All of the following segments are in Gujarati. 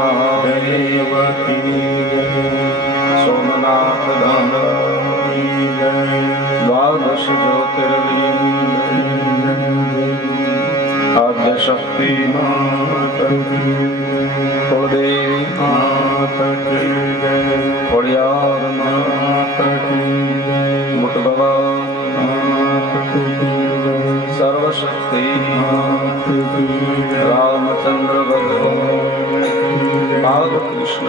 महादेव की सोमनाथ धाम की द्वादश ज्योतिर्लिंग आद्य शक्ति माता की कुलदेवी माता की खोड़ियार माता की मुटबा सर्वशक्ति रामचंद्र भगवान बालकृष्ण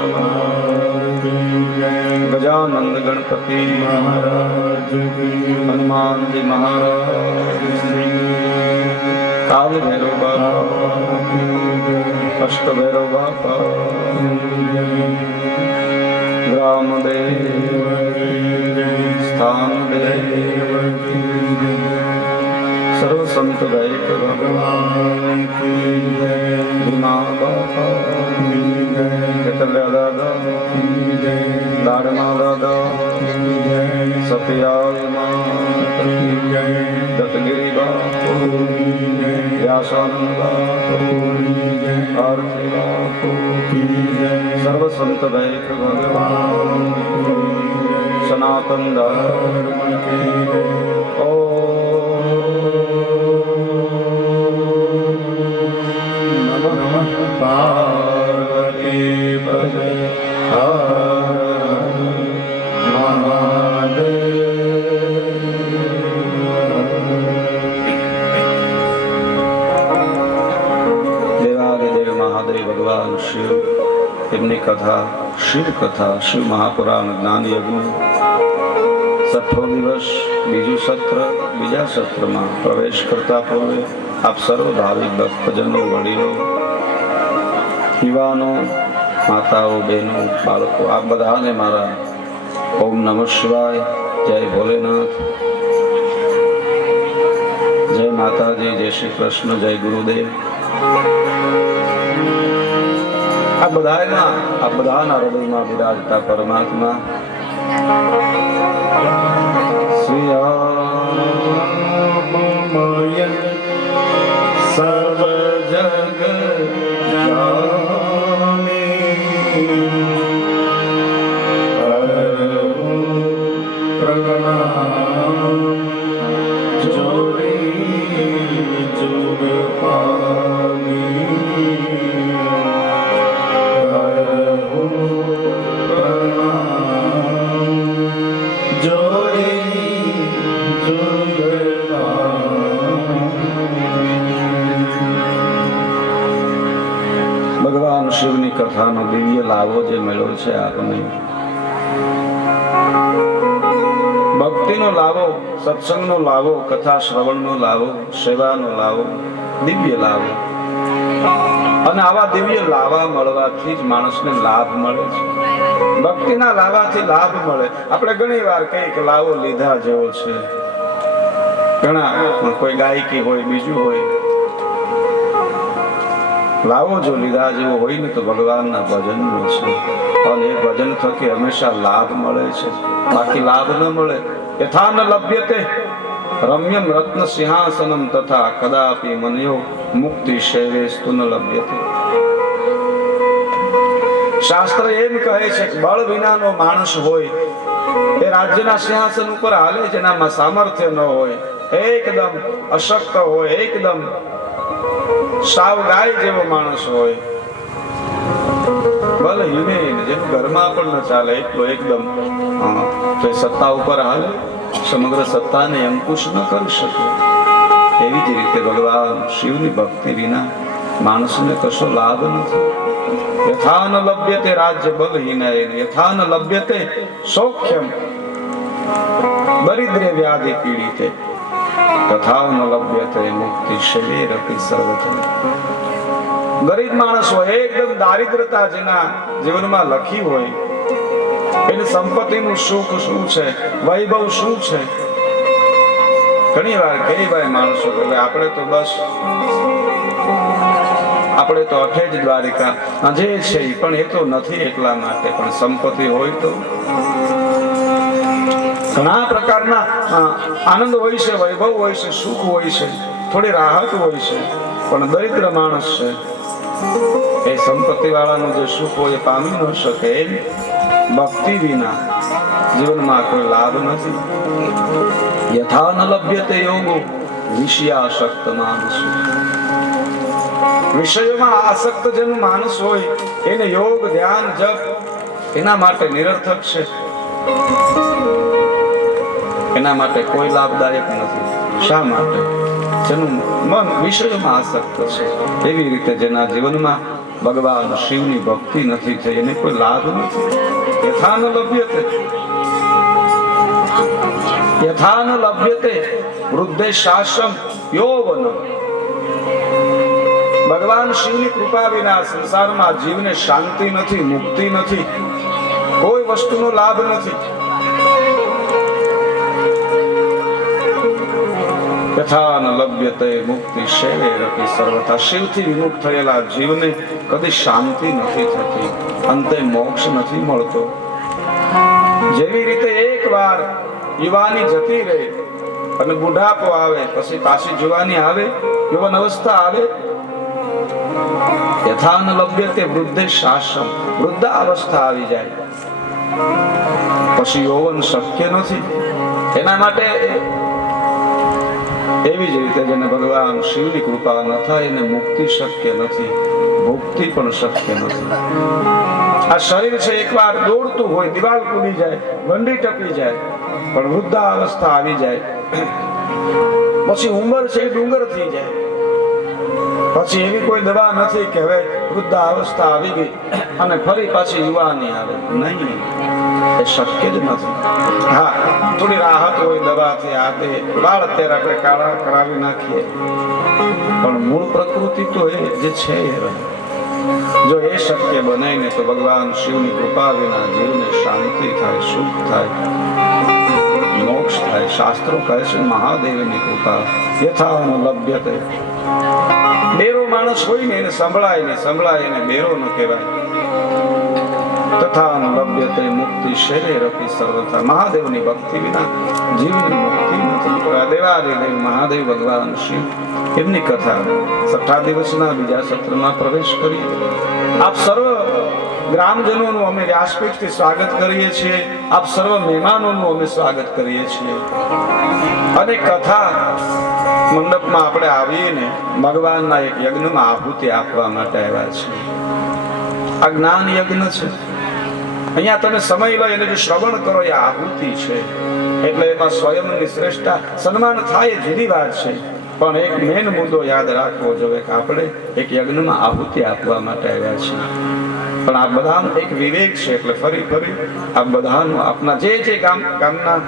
गजानंद गणपति महाराज हनुमान जी महाराज काल भैरव बाबा अष्ट भैरव बाबा ग्राम देव स्थान देव सर्व संत दैक भगवान की भीमा बाबा दादा दाड़मा दादा सत्याल दत्तगिरी बापू व्यासानंद आरती बापू सर्व संत दैक भगवान सनातन धर्म के पार्वती पदे देवादिदेव महादेव भगवान शिव एमनी कथा शिव कथा शिव महापुराण ज्ञान यज्ञ छठो दिवस बीजू सत्र बीजा सत्र में प्रवेश करता पूर्वे आप सर्व भाविक भक्तजनों वडीलों युवानों माताओं बहनों बालकों आप बधाने मारा ओम नमः शिवाय जय भोलेनाथ जय माता जी जय श्री कृष्ण जय गुरुदेव आप बधाना हृदय में विराजता परमात्मा श्रीराममय सर्व जग जाने प्रणाम जोड़ी जुग पानी भगवान शिवनी कथानो दिव्य लाभो जे मेळ्यो छे आपने भक्तिनो लाभो सत्संगनो लाभो कथा श्रवणनो लाभो सेवानो लाभो दिव्य लाभो અને આવા દિવ્ય લાભા મળવાથી જ માણસને લાભ મળે છે ભક્તિના લાભાથી લાભ મળે આપણે ઘણીવાર કઈ કે લાવો લીધા જેવો છે ઘણા કોઈ ગાયકી હોય બીજું હોય લાવો જો લીધા જેવો હોય ને તો ભગવાનના ભજનનો છે અને એ ભજન થકી હંમેશા લાભ મળે છે બાકી લાભ ન મળે યથા ન લભ્યતે રમ્યમ રત્ન સિંહાસનમ તથા કદાપી મન્યો મુક્તિ શૈવેસ્તુ ન લભ્યતે શાસ્ત્ર એમ કહે છે કે બળ વિનાનો માણસ હોય એ રાજ્યના સિંહાસન ઉપર હાલે જેનામાં સામર્થ્ય ન હોય એકદમ અશક્ત હોય એકદમ સાવ ગાય જેવો માણસ હોય ભલે હિમે જેમ ઘરમાં પણ ન ચાલે એટલો એકદમ તો સત્તા ઉપર હાલે સમગ્ર સત્તાને અંકુશ ન કરી શકે એવી જ રીતે ભગવાન શિવની ભક્તિ વિના માણસને કશો લાભ નથી યથા ન લભ્યતે રાજ્ય બલહીન યથા ન લભ્યતે સૌખ્યમ દરિદ્ર વ્યાધિ પીડિતે તથા ન લભ્યતે મુક્તિ શરીરપી સર્વથા ગરીબ માણસ હોય એકદમ દારિદ્રતા જેના જીવનમાં લખી હોય એની સંપત્તિનું સુખ શું છે વૈભવ શું છે ઘણી વાર કઈ ભાઈ માણસો કે આપણે તો બસ આપણે તો અઠે જ દ્વારિકા જે છે પણ એ તો નથી એટલા માટે પણ સંપત્તિ હોય તો ઘણા પ્રકારના આનંદ હોય છે વૈભવ હોય છે સુખ હોય છે થોડી રાહત હોય છે પણ દરિદ્ર માણસ છે એ સંપત્તિ વાળાનું જે સુખ હોય એ પામી ન શકે. એમ ભક્તિ વિના જીવનમાં કોઈ લાભ નથી. યથા ન લભ્યતે યોગો વિષયાસક્ત માનસ. વિષયોમાં આસક્ત જેનું માનસ હોય એને યોગ ધ્યાન જપ એના માટે નિરર્થક છે. એના માટે કોઈ લાભદાયક નથી. શા માટે? જેનું મન વિષયોમાં આસક્ત છે. એવી રીતે જેના જીવનમાં ભગવાન શિવની ભક્તિ નથી થઈ એને કોઈ લાભ નથી. યથા ન લભ્યતે યથા ન લભ્યતે વૃદ્ધે શાસમ યૌવન. ભગવાન શિવની કૃપા વિના સંસારમાં જીવને શાંતિ નથી, મુક્તિ નથી, કોઈ વસ્તુનો લાભ નથી. યથા ન લભ્યતે મુક્તિ શૈવેરપી સર્વથા. શિવથી વિમુખ થયેલા જીવને કદી શાંતિ નથી થતી, અંતે મોક્ષ નથી મળતો. જેવી રીતે એકવાર યુવાની જતી રહે અને બુઢાપો આવે, પછી પાછી જુવાની આવે, યૌવન અવસ્થા આવે. યથા ન લભ્યતે વૃદ્ધે શાસમ. વૃદ્ધા અવસ્થા આવી જાય પછી યૌવન શક્ય નથી. એના માટે એવી જ રીતે જેને ભગવાન શિવની કૃપા ન થાય એને મુક્તિ શક્ય નથી, ભુક્તિ પણ શક્ય નથી. આ શરીર છે એકવાર દોડતું હોય, દિવાલ કૂદી જાય, ગંડી ટપી જાય, પણ વૃદ્ધા અવસ્થા આવી જાય પછી ઉંમર છે ડુંગર થઈ જાય. પછી એવી કોઈ દવા નથી કે હવે વૃદ્ધા અવસ્થા આવી ગઈ અને ફરી પાછી યુવાની આવે. નહીં, એ શક્ય જ નથી. હા, થોડી રાહત હોય દવાથી, આતે વાળ અત્યારે આપણે કાળા કરાવી નાખીએ, પણ મૂળ પ્રકૃતિ તો એ જે છે એ રહે. જો એ શક્ય બને ને તો ભગવાન શિવની કૃપા વિના જીવને શાંતિ થાય, સુખ થાય, મોક્ષ થાય. શાસ્ત્રો કહે છે મહાદેવની કૃપા યથા ન લભ્યતે. બેરો માણસ હોય ને એને સંભળાય ને સંભળાય એને બેરો ન કહેવાય. તથા ન લભ્યતે મુક્તિ શૈવેરપી સર્વથા. મહાદેવની ભક્તિ વિના જીવની મુક્તિ નથી. દેવાદિદેવ મહાદેવ ભગવાન શિવ એમની કથા 6 દિવસના બીજા સત્રમાં પ્રવેશ કરીએ. આપ સર્વ ગ્રામજનોનું અમે વ્યાસપીઠથી સ્વાગત કરીએ છીએ. આપ સર્વ મહેમાનોનું અમે સ્વાગત કરીએ છીએ. અને કથા મંડપમાં આપણે આવીને ભગવાનના એક યજ્ઞમાં આહુતિ આપવા માટે આવ્યા છીએ. આ જ્ઞાન યજ્ઞ છે. અહીંયા તમે સમય લો એને જો શ્રવણ કરો એ આહુતિ છે. એટલે એમાં સ્વયંની શ્રેષ્ઠતા સન્માન થાય એ જુદી વાત છે, પણ એક મેન મુદ્દો યાદ રાખવો જોઈએ કે આપણે એક યજ્ઞમાં આહુતિ આપવા માટે આવ્યા છીએ. પણ આ બધાનું એક વિવેક છે. એટલે ફરી આ બધાનું આપના જે ગામના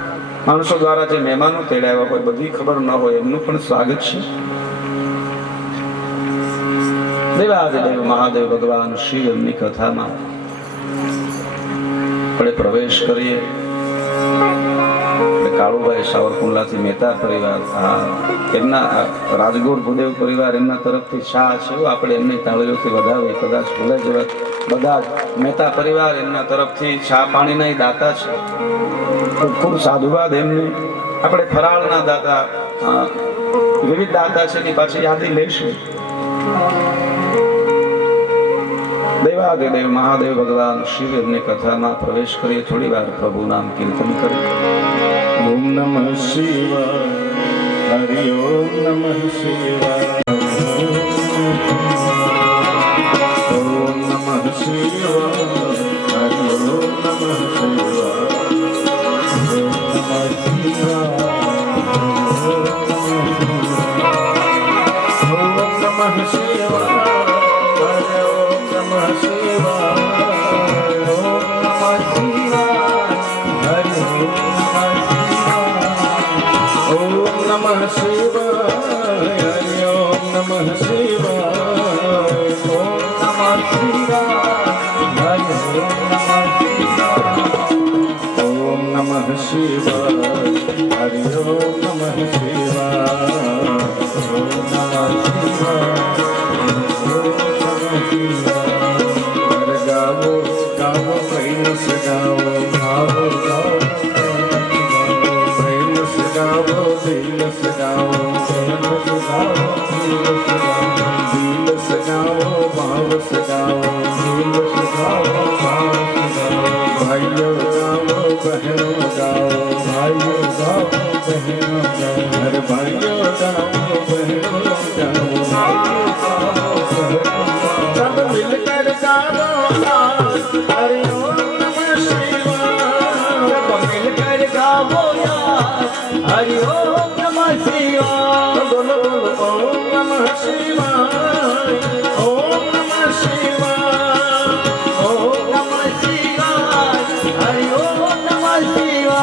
માણસો દ્વારા જે મહેમાનો તેડાવ્યા હોય, બધી ખબર ન હોય, એમનું પણ સ્વાગત છે. દેવાદિદેવ મહાદેવ ભગવાન શિવ એમની કથામાં આપણે પ્રવેશ કરીએ. કાળુભાઈ સાવરકુંડલાથી મહેતા પરિવાર, એમના રાજગોર ભૂદેવ પરિવાર એમના તરફથી શા છે, આપણે એમની તાળીઓથી વધાવીએ. કદાચ ભૂલે જવા બધા જ મહેતા પરિવાર એમના તરફથી ચા પાણીના દાતા છે. ખૂબ સાધુવાદ એમને. આપણે ફરાળના દાતા, વિવિધ દાતા છે એની પાછી યાદી લઈશું. દેવાદિદેવ મહાદેવ ભગવાન શિવ એમની કથામાં પ્રવેશ કરીએ. થોડી વાર પ્રભુ નામ કીર્તન કરીએ. ઓમ નમઃ શિવાય, હરિ ઓમ નમઃ શિવાય, ઓમ નમઃ શિવાય, હરિ ઓમ નમઃ શિવાય, ઓમ નમઃ શિવાય, હરિ ઓમ નમઃ શિવાય, ઓમ નમઃ શિવાય, હરિ ઓમ નમઃ શિવાય, હરિ ઓમ નમઃ શિવાય, ઓમ નમઃ શિવાય, હરિ ઓમ નમઃ શિવાય, હરિ ઓમ નમઃ શિવાય, ઓમ નમઃ શિવાય. ગાવો ગાવો પ્રેમ સે ગાવો, ગાવો ગાવો પ્રેમ સે ગાવો, દિલ સે ગાવો, પ્રેમ સે ગાવો, દિલ સે ગાવો, ભાવ સે ગાવો, हर भाइयों गाओ बहनों गाओ सब मिलकर गाओ हरि ओम नमः शिवाय सब मिलकर गावो यार हरि ओम नमः शिवाय बोलो बोलो ओम नमः शिवाय ओम नमः शिवाय ओम नमः शिवाय हरि ओम नमः शिवाय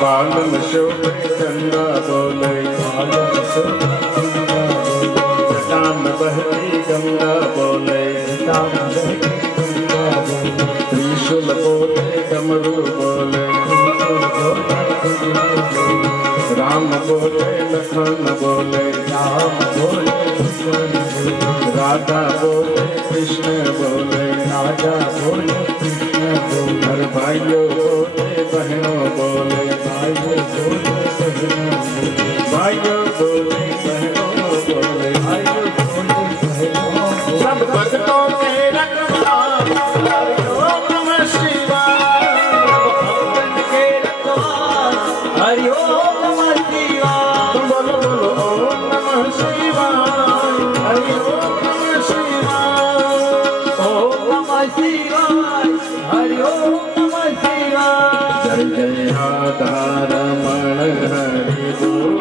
बालन शोभे गंगा बोले जटा में बहती गंगा बोले त्रिशूल बोले डमरू बोले राम बोले लखन बोले राधा बोले कृष्ण बोले हर भाइयों बोले बहनों बोले भाइयों बोले बहनों बोले सब भक्तों के रखवार हरि ओम नमः शिवाय भक्तन के रखवार हरि ओम नमः शिवाय बोलो बोलो ओम नमः शिवाय हरि ओम नमः शिवाय ओम नमः शिवाय हरि ओम नमः शिवाय जय जय राधा रमण हरि बोल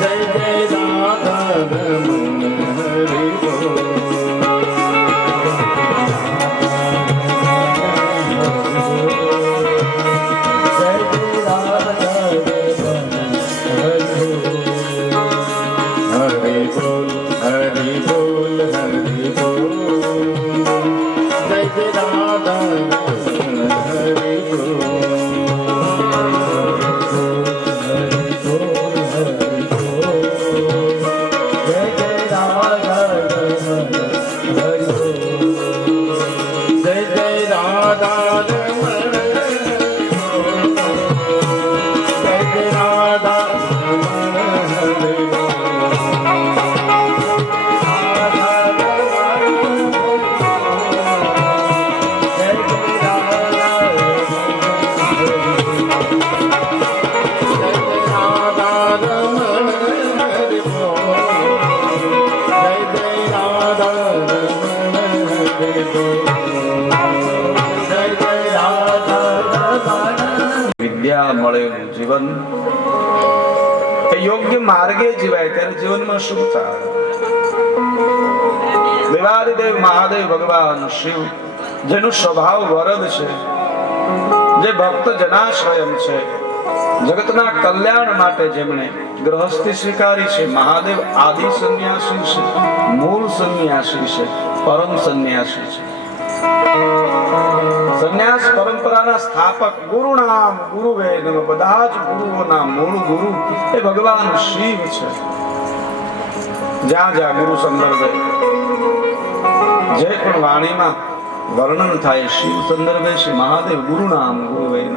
जय जय राधा रमण हरि बोल जय जय राधा हरि बोल हरि बोल हरि बोल जय जय राधा रमण हरि बोल जय जय राधा जय जय राधा रमण जय जय राधा रमण हरि राधा रमण हरि बोल जय जय राधा रमण हरि बोल जय जय राधा रमण વિદ્યા મળેલું જીવન એ યોગ્ય માર્ગે જીવાય ત્યારે જીવનમાં સુખ થાય. દેવાદિદેવ મહાદેવ ભગવાન શિવ જેનું સ્વભાવ વરદ છે, જે ભક્ત જનાશ્રયમ છે, જગતના કલ્યાણ માટે જેમણે ગ્રહસ્થી સ્વીકારી છે. મહાદેવ આદિ સંન્યાસી છે, મૂળ સંન્યાસી છે, પરમ સંન્યાસી છે. સંન્યાસ પરંપરાના સ્થાપક ગુરુ નામ ગુરુ વેદ, બધા જ ગુરુઓના મૂળ ગુરુ એ ભગવાન શિવ છે. જ્યાં જ્યાં ગુરુ સંદર્ભે જે પણ વાણીમાં વર્ણન થાય શિવ સંદર્ભે છે. મહાદેવ ગુરુ નામ ગુરુ વેદ,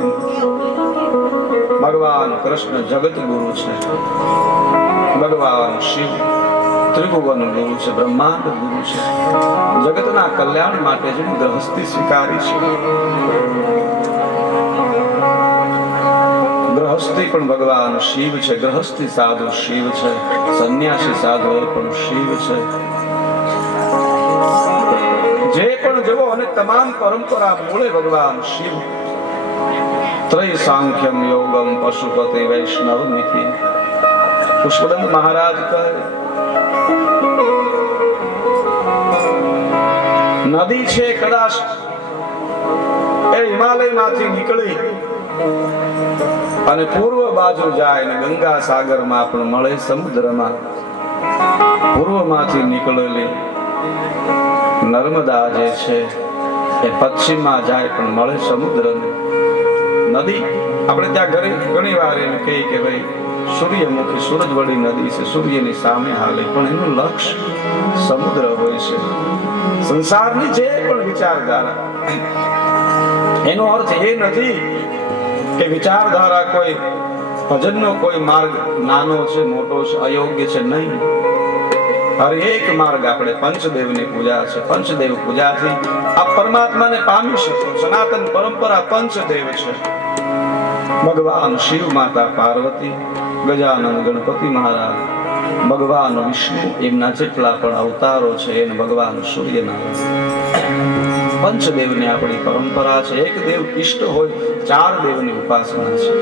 ભગવાન કૃષ્ણ જગત ગુરુ છે, ભગવાન શિવ ત્રિભુવન ગુરુ છે, બ્રહ્માંડ ગુરુ છે. જગતના કલ્યાણ માટે જેની ગ્રહસ્થી સ્વીકારી છે. ગ્રહસ્થી પણ ભગવાન શિવ છે, ગ્રહસ્થી સાધુ શિવ છે, સંન્યાસી સાધુ એ પણ શિવ છે. જે પણ જવો અને તમામ પરંપરા મૂળે ભગવાન શિવ. ત્રય સાંખ્યમ યોગમ પશુપતિ વૈષ્ણવ મિતિ પુષ્પદંત મહારાજ કહે નદી છે કદાચ એ હિમાલયમાંથી નીકળી અને પૂર્વ બાજુ જાય ને ગંગા સાગરમાં પણ મળે સમુદ્રમાં પૂર્વમાંથી નીકળેલી નર્મદા જે છે એ પશ્ચિમમાં જાય પણ મળે સમુદ્રને નદી આપણે ત્યાં ઘણી વાર એમ કહીએ કે ભાઈ સૂર્યમુખી સૂરજવળી નદી છે સૂર્યની સામે હાલે પણ એનું લક્ષ્ય સમુદ્ર હોય છે સંસારની જે પણ વિચારધારા એનો અર્થ એ નથી કે વિચારધારા કોઈ ભજનનો કોઈ માર્ગ નાનો છે મોટો છે અયોગ્ય છે નહીં હરેક માર્ગ આપણે પંચદેવની પૂજા છે પંચદેવ પૂજાથી આ પરમાત્માને પામી શકો સનાતન પરંપરા પંચદેવ છે ભગવાન શિવ માતા પાર્વતી ગજાનંદ ગણપતિ મહારાજ ભગવાન વિષ્ણુ એમના જેટલા પણ અવતારો છે એને ભગવાન સૂર્યનારાયણ પંચદેવની આપણી પરંપરા છે એક દેવ ઇષ્ટ હોય ચાર દેવની ઉપાસના છે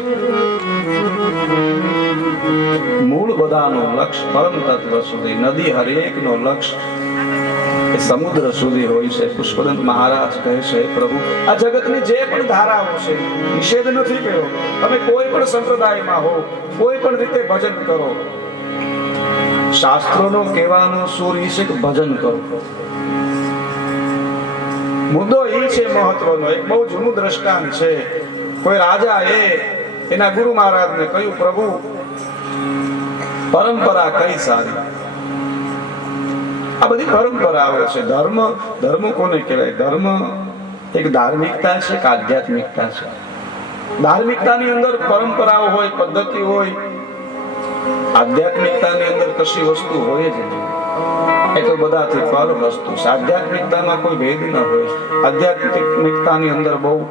મૂળ બધાનો લક્ષ્ય પરમ તત્વ સુધી નદી હરેકનો લક્ષ્ય એ સમુદ્ર સુધી હોય છે પુષ્પદંત મહારાજ કહે છે પ્રભુ આ જગતની જે પણ ધારાઓ છે નિષેધ નથી કર્યો તમે કોઈ પણ સંપ્રદાયમાં હો કોઈ પણ રીતે ભજન કરો શાસ્ત્રોનો કહેવાનો સૂર એ છે કે ભજન કરો મુદ્દો એ છે મહત્વનો એક બહુ જૂનું દ્રષ્ટાંત છે કોઈ રાજા એના ગુરુ મહારાજને કહ્યું પ્રભુ પરંપરા કઈ સારી આ બધી પરંપરાઓ છે ધર્મ કોને કહેવાય ધર્મ એક ધાર્મિકતા છે કે આધ્યાત્મિકતા છે ધાર્મિકતાની અંદર પરંપરાઓ હોય પદ્ધતિ હોય આધ્યાત્મિકતાની અંદર કશી વસ્તુ હોય જ નહીં એ તો બધાથી પર વસ્તુ છે આધ્યાત્મિકતામાં કોઈ ભેદ ન હોય આધ્યાત્મિકતાની અંદર બહુ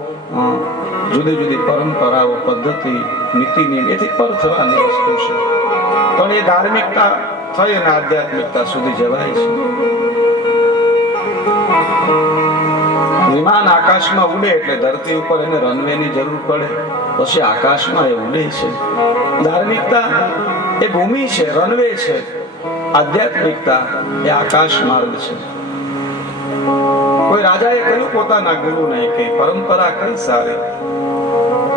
જુદી જુદી પરંપરાઓ પદ્ધતિ નીતિ નિયમ એથી પર થવાની વસ્તુ છે પણ એ ધાર્મિકતા થઈ અને આધ્યાત્મિકતા સુધી જવાય છે વિમાન આકાશમાં ઉડે એટલે ધરતી ઉપર એને રનવેની જરૂર પડે પછી આકાશમાં એ ઉડે છે ધાર્મિકતા એ ભૂમિ છે રનવે છે આધ્યાત્મિકતા એ આકાશ માર્ગ છે કોઈ રાજાએ કહ્યું પોતાના ગુરુને કે પરંપરા કઈ સારી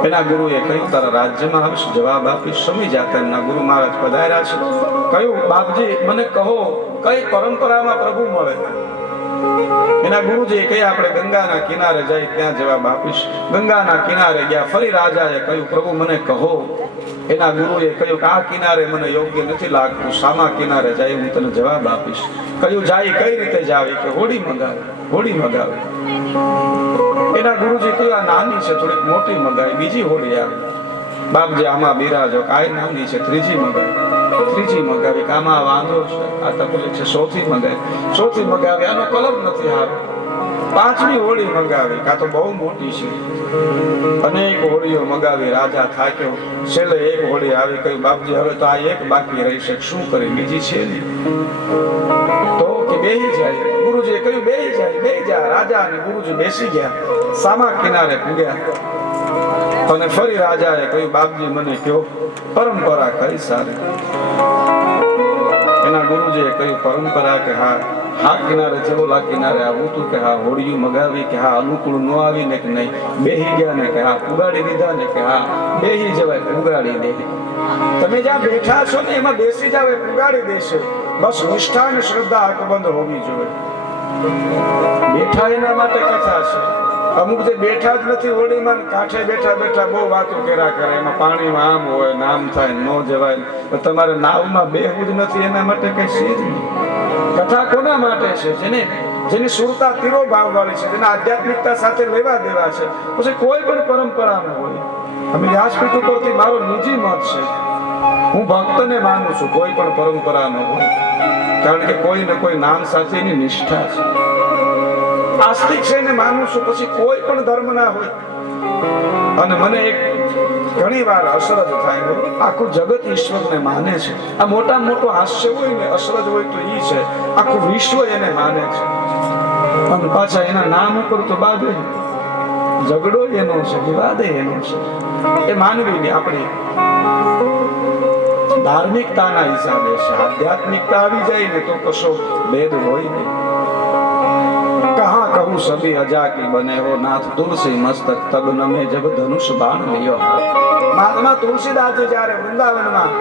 એના ગુરુએ કહ્યું તારા રાજ્યમાં આવીશ જવાબ આપીશ સમય જાતા એમના ગુરુ મહારાજ પધાર્યા છે કહ્યું બાપજી મને કહો કઈ પરંપરામાં પ્રભુ મળે એના ગુરુજી કહે આપણે ગંગાના કિનારે જઈ ત્યાં જવાબ આપીશ ગંગાના કિનારે ગયા ફરી રાજાએ કહ્યું પ્રભુ મને કહો એના ગુરુએ કહ્યું કે આ કિનારે મને યોગ્ય નથી લાગતું સામા કિનારે જઈ હું તને જવાબ આપીશ કહ્યું જાય કઈ રીતે જાવી કે હોડી મગાવે એના ગુરુજી કહ્યું આ નાની છે થોડીક મોટી મગાવી બીજી હોડી આવે બાપજી આમાં બિરાજો આ નાની છે ત્રીજી મગાવી કે આમાં વાંધો છે આ તકલીફ છે ચોથી મગાવી આનો કલર નથી હારો પાંચમી હોડી મગાવી કા તો બહુ મોટી છે અનેક હોડીઓ મગાવી રાજા થાક્યો છેલ્લે એક હોડી આવી કહ્યું બાપજી હવે તો આ એક બાકી રહી છે શું કરી બીજી છે ને તો કે બેહી જાય ગુરુજીએ કહ્યું બેહી જા રાજા અને ગુરુજી બેસી ગયા સામા કિનારે પૂગ્યા અને ફરી રાજાએ કહ્યું બાપજી મને કયો પરંપરા કઈ સારી એના ગુરુજીએ કહ્યું પરંપરા કે હા કિનારે ઓલા કિનારે આવું તું કે હા હોડિયું મગાવી કે હા અનુકૂળ ન આવી ને કે નહીં બેહી ગયા ને કે હા પુગાડી દીધા ને કે હા બેહી જવાય પુગાડી દે તમે જ્યાં બેઠા છો ને એમાં બેસી જાવ એ પુગાડી દેશે બસ નિષ્ઠા અને શ્રદ્ધા અકબંધ હોવી જોઈએ બેઠા એના માટે કથા છે અમુક જે બેઠા જ નથી હોડીમાં કાંઠે બેઠા બહુ વાતો કર્યા કરે એમાં પાણીમાં આમ હોય નામ થાય ન જવાય તમારે નાવમાં બેહવું જ નથી એના માટે કઈ છે જ નહીં કથા કોના માટે છે જેની સુરતા તીરો ભાવ વાળી છે જેના આધ્યાત્મિકતા સાથે લેવા દેવા છે પછી કોઈ પણ પરંપરા ન હોય અમે વ્યાસપીઠ ઉપરથી મારો નિજી મત છે હું ભક્તને માનું છું કોઈ પણ પરંપરા ન હોય કારણ કે કોઈ ને કોઈ નામ સાથેની નિષ્ઠા છે આસ્તિક છે ને માનું છું પછી કોઈ પણ ધર્મ ના હોય અને મને એક ઘણી વાર અસરજ થાય આખું જગત ઈશ્વરને માને છે આ મોટો હાસ્ય હોય ને અસરજ હોય તો ઈ છે આખું વિશ્વ એને માને છે અને પાછા એના નામ ઉપર તો બાદે ઝઘડો એનો છે વિવાદ એનો છે એ માનવીની આપણી ધાર્મિકતાના હિસાબે છે. આધ્યાત્મિકતા આવી જાય ને તો કશો ભેદ હોય નહીં. કહા કહું સભી અજા કી બને હો નાથ તુલસી મસ્તક તબ નમે જબ ધનુષ બાણ લિયો હાથ. મહાત્મા તુલસીદાસજી જ્યારે વૃંદાવનમાં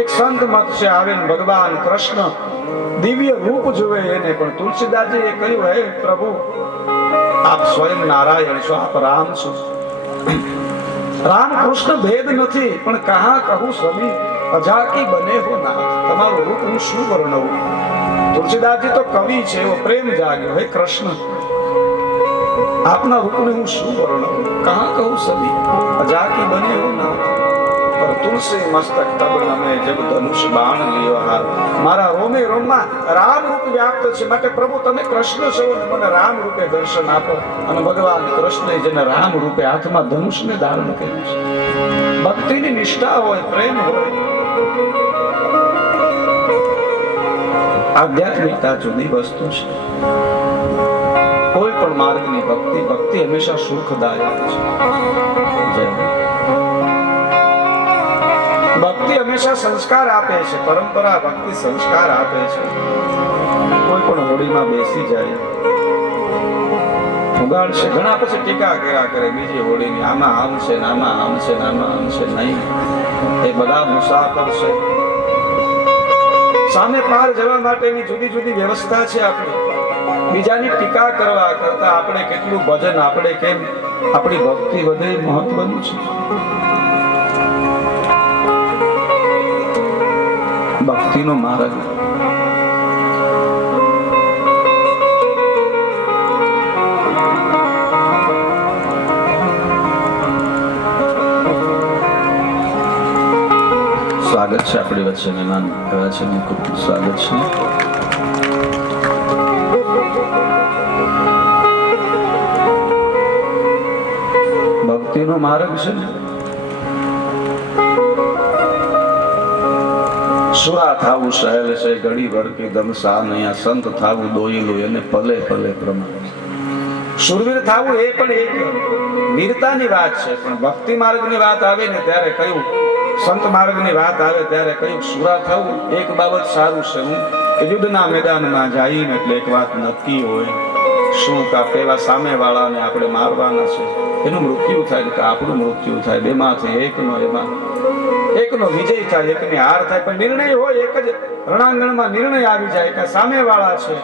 એક સંત મત છે આવે ને ભગવાન કૃષ્ણ દિવ્ય રૂપ જોવે એને પણ તુલસીદાસજી એ કહ્યું, હે પ્રભુ આપ સ્વયં નારાયણ છો, આપ રામ છો. રામ કૃષ્ણ ભેદ નથી, પણ કહા કહું સભી અજા કી બને હો નાથ. તમારું રૂપ હું શું વર્ણવું. તુલસીદાસજી તો કવિ છે, એવો પ્રેમ જાગ્યો, હે કૃષ્ણ આપના રૂપને હું શું વર્ણવું. કહા કહું સભી અજા કી બને હો નાથ. પર તુલસી મસ્તક તબ નમે જબ ધનુષ બાણ લિયો હાથ. મારા રોમે રોમમાં રામ રૂપ વ્યાપ્ત છે, માટે પ્રભુ તમે કૃષ્ણ છો ને મને રામ રૂપે દર્શન આપો. અને ભગવાન કૃષ્ણએ જેને રામ રૂપે હાથમાં ધનુષને ધારણ કર્યું છે. ભક્તિની નિષ્ઠા હોય, પ્રેમ હોય. આધ્યાત્મિકતા જુદી વસ્તુ છે. કોઈ પણ માર્ગની ભક્તિ હંમેશા સુખદાયક છે. ભક્તિ હંમેશા સંસ્કાર આપે છે. પરંપરા ભક્તિ સંસ્કાર આપે છે. કોઈ પણ હોડીમાં બેસી જાય ઉગાડશે, ઘણા પછી ટીકા કર્યા કરે બીજી હોડીની, આમાં આમ છે ને આમાં આમ છે ને આમાં આમ છે. નહીં, એ બધા મુસાફર છે. સામે પાર જવા માટેની જુદી જુદી વ્યવસ્થા છે આપણી. બીજાની ટીકા કરવા કરતા આપણે કેટલું ભજન, આપણે કેમ આપણી ભક્તિ વધે મહત્વનું છે. ભક્તિનો માર્ગ સ્વાગત છે આપણી વચ્ચે મહેમાન આવ્યા છે, ખૂબ ખૂબ સ્વાગત છે. ભક્તિનો માર્ગ છે ને સુરા થાવું સહેલ છે ઘડી વળકી દમસા નયા સંત થાવું દોયેલું એને પલે પલે પ્રમાણ. સુરવીર થાવું એ પણ એક વીરતાની વાત છે, પણ ભક્તિ માર્ગની વાત આવે ને ત્યારે કયું, સંત માર્ગની વાત આવે ત્યારે કયું સુરા થવું. એક બાબત સારું છે હું કે યુદ્ધના મેદાનમાં જઈને એટલે એક વાત નક્કી હોય, શું કા પેલા સામેવાળાને આપણે મારવાના છે, એનું મૃત્યુ થાય કે આપણું મૃત્યુ થાય, બેમાંથી એકનો એમાં એકનો વિજય થાય, એકની હાર થાય. પણ નિર્ણય હોય એક જ રણાંગણમાં નિર્ણય આવી જાય કે સામેવાળા છે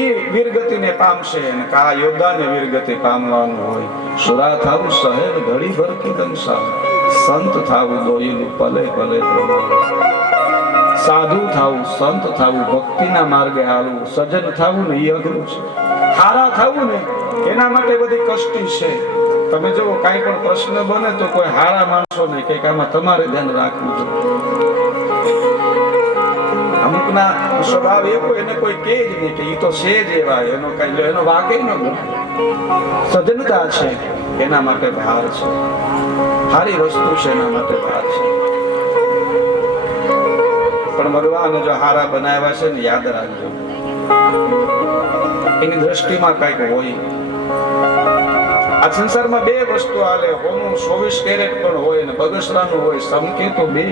એ વીરગતિને પામશે અને કા યોદ્ધાને વીરગતિ પામવાનું હોય. સુરા થાવું સહેજ ઘડી ભર કી દમસા, સંત થાવું દોયેલું પલે પલે પ્રમાણ. સાધુ થાવું, સંત થાવું, ભક્તિના માર્ગે હાલવું, સજ્જન થાવું ને એ અઘરું છે. હારા થાવું ને એના માટે બધી કષ્ટી છે. તમે જો કાંઈ પણ પ્રશ્ન બને તો કોઈ હારા માણસો ને કઈક આમાં તમારે ધ્યાન રાખવું જોઈએ. અમુકના સ્વભાવ એવો, એને કોઈ કહે જ નહીં કે એ તો છે જ એવા, એનો કઈ એનો વાકે ન ગમે. સજ્જનતા છે એના માટે ભાર છે, સારી વસ્તુ છે એના માટે ભાર છે. પણ ભગવાને જો હારા બનાવ્યા છે ને યાદ રાખજો, એની દ્રષ્ટિમાં કઈક હોય. આ સંસારમાં બે વસ્તુ હાલે, હોનું 24 કેરેટ પણ હોય ને બગસરાનું હોય. સમકે તો બે,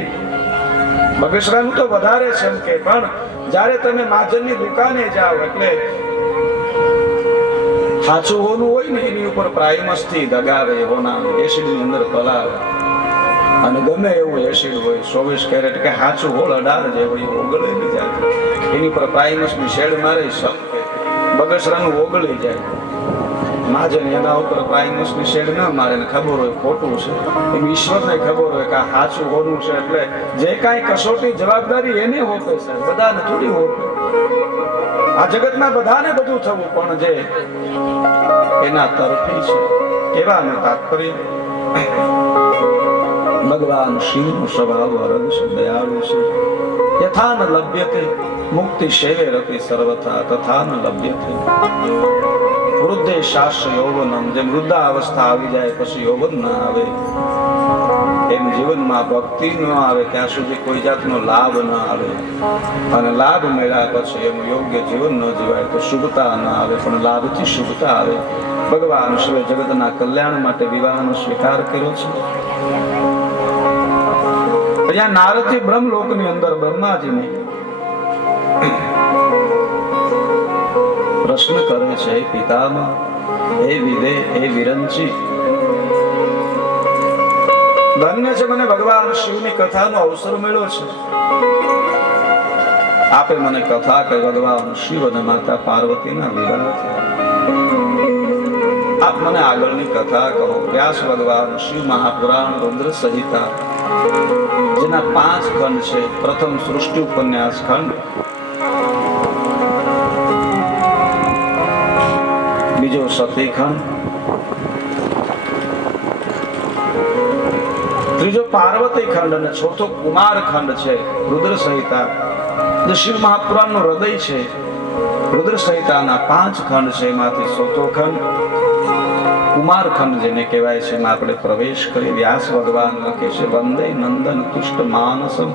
બગસરાનું તો વધારે ચમકે, પણ જ્યારે તમે માજનની દુકાને જાઓ એટલે સાચું હોનું હોય ને એની ઉપર પ્રાઇમસ થી દગાવે, હોના એસિડ ની અંદર પલાવે. અને ગમે એવું એસિડ હોય 24 કેરેટ કે સાચું હોળ 18 જે હોય ઓગળી જાય, એની પર પ્રાઇમસ ની શેડ મારે સમકે, બગસરાનું ઓગળી જાય. માજન એના ઉપર પ્રાઇમસ ની શેડ ના મારે ને ખબર હોય ખોટું છે, એ ઈશ્વરને ખબર હોય કે આ સાચું હોનું છે. એટલે જે કાંઈ કસોટી જવાબદારી એને હોપે છે, બધાને થોડી હોપે. આ જગતમાં બધાને બધું થવું, પણ જે એના તરફી છે. કહેવાનું તાત્પર્ય ભગવાન શિવનો સ્વભાવ હરદ છે, દયાળુ છે. યથા ન લભ્યતે મુક્તિ સેવે રતિ સર્વથા તથા ન લભ્યતે વૃદ્ધે શાસ્ત્ર યૌવનમ. જેમ વૃદ્ધા અવસ્થા આવી જાય પછી યૌવન ના આવે, એમ જીવનમાં ભક્તિ ન આવે ત્યાં સુધી કોઈ જાતનો લાભ ન આવે. અને લાભ મળ્યા પછી એનું યોગ્ય જીવન ન જીવાય તો શુભતા ન આવે, પણ લાભથી શુભતા આવે. ભગવાન શિવે જગતના કલ્યાણ માટે વિવાહનો સ્વીકાર કર્યો છે. અહીંયા નારદજી બ્રહ્મલોકની અંદર બ્રહ્માજીને પ્રશ્ન કરે છે, પિતામાં હે વિદે હે વિરંચી, ધન્ય છે મને ભગવાન શિવની કથાનો અવસર મળ્યો છે. આપે મને કથા કહી ભગવાન શિવ અને માતા પાર્વતીના વિવાહ થયા. આપ મને આગળની કથા કહો. વ્યાસ ભગવાન શિવ મહાપુરાણ રુદ્ર સંહિતા જેના 5 ખંડ છે. પ્રથમ સૃષ્ટિ ઉપન્યાસ ખંડ, બીજો સતી ખંડ, ત્રીજો પાર્વતી ખંડ અને ચોથો કુમાર ખંડ છે. રુદ્ર સંહિતા જે શિવ મહાપુરાણનું હૃદય છે. રુદ્ર સંહિતાના 5 ખંડ છે. એમાંથી ચોથો ખંડ કુમાર ખંડ જેને કહેવાય છે એમાં આપણે પ્રવેશ કરી. વ્યાસ ભગવાન લખે છે, વંદે નંદન તુષ્ટ માનસમ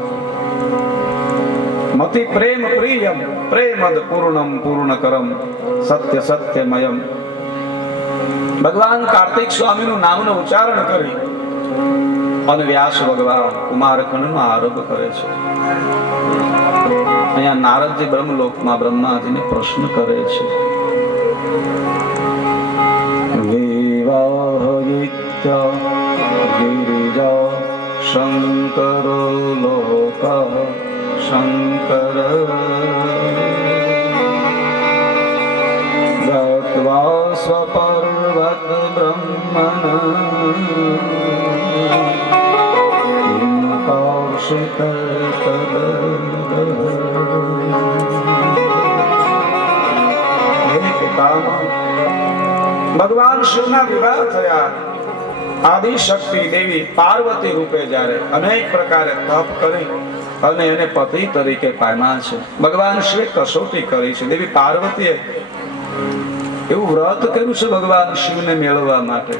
મતિ પ્રેમ પ્રિયમ પ્રેમદ પૂર્ણમ પૂર્ણકરમ સત્ય સત્યમયમ. ભગવાન કાર્તિક સ્વામીનું નામનું ઉચ્ચારણ કરી અને વ્યાસ ભગવાન કુમારખંડનો આરંભ કરે છે. અહીંયા નારદજી બ્રહ્મલોકમાં બ્રહ્માજીને પ્રશ્ન કરે છે, વિવાહિત્ય ગિરિજા શંકરો લોક શંકર ગત્વા સ્વપર્વત બ્રહ્મણ કૌશિક ભગવાન શિવના વિવાહ થયા. આદિ શક્તિ દેવી પાર્વતી રૂપે જ્યારે અનેક પ્રકારે તપ કરી અને એને પતિ તરીકે પામ્યા છે. ભગવાન શિવે કસોટી કરી છે. દેવી પાર્વતીએ એવું વ્રત કર્યું છે ભગવાન શિવને મેળવવા માટે.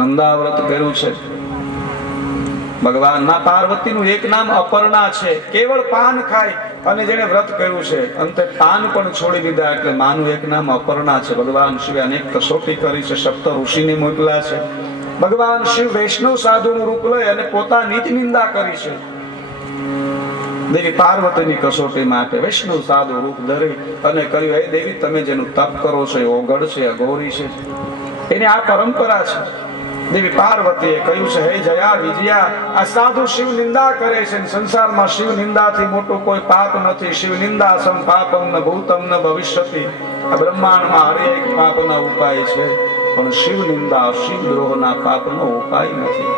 નંદા વ્રત કર્યું છે. ભગવાન માં પાર્વતીનું એક નામ અપર્ણા છે. કેવળ પાન ખાય અને જેને વ્રત કર્યું છે અંતે પાન પણ છોડી દીધા એટલે માનું એક નામ અપર્ણા છે. ભગવાન શિવે અનેક કસોટી કરી છે. સપ્ત ઋષિને મોકલ્યા છે. ભગવાન શિવ વૈષ્ણવ સાધુનું રૂપ લઈ અને પોતાની જ નિંદા કરી છે. દેવી પાર્વતીની કસોટી માટે વૈષ્ણવ સાધુ રૂપ ધરી અને કહ્યું, હે દેવી, તમે જેનું તપ કરો છો એ ઓગળ છે, અઘોરી છે, એની આ પરંપરા છે. દેવી પાર્વતીએ કહ્યું છે, હે જયા વિજયા, આ સાધુ શિવ નિંદા કરે છે. સંસારમાં શિવ નિંદાથી મોટું કોઈ પાપ નથી. શિવ નિંદા સમ પાપમ ન ભૂતમ ન ભવિષ્યતિ. આ બ્રહ્માંડમાં હરેક પાપના ઉપાય છે, પણ શિવ નિંદા શિવ દ્રોહના પાપનો ઉપાય નથી.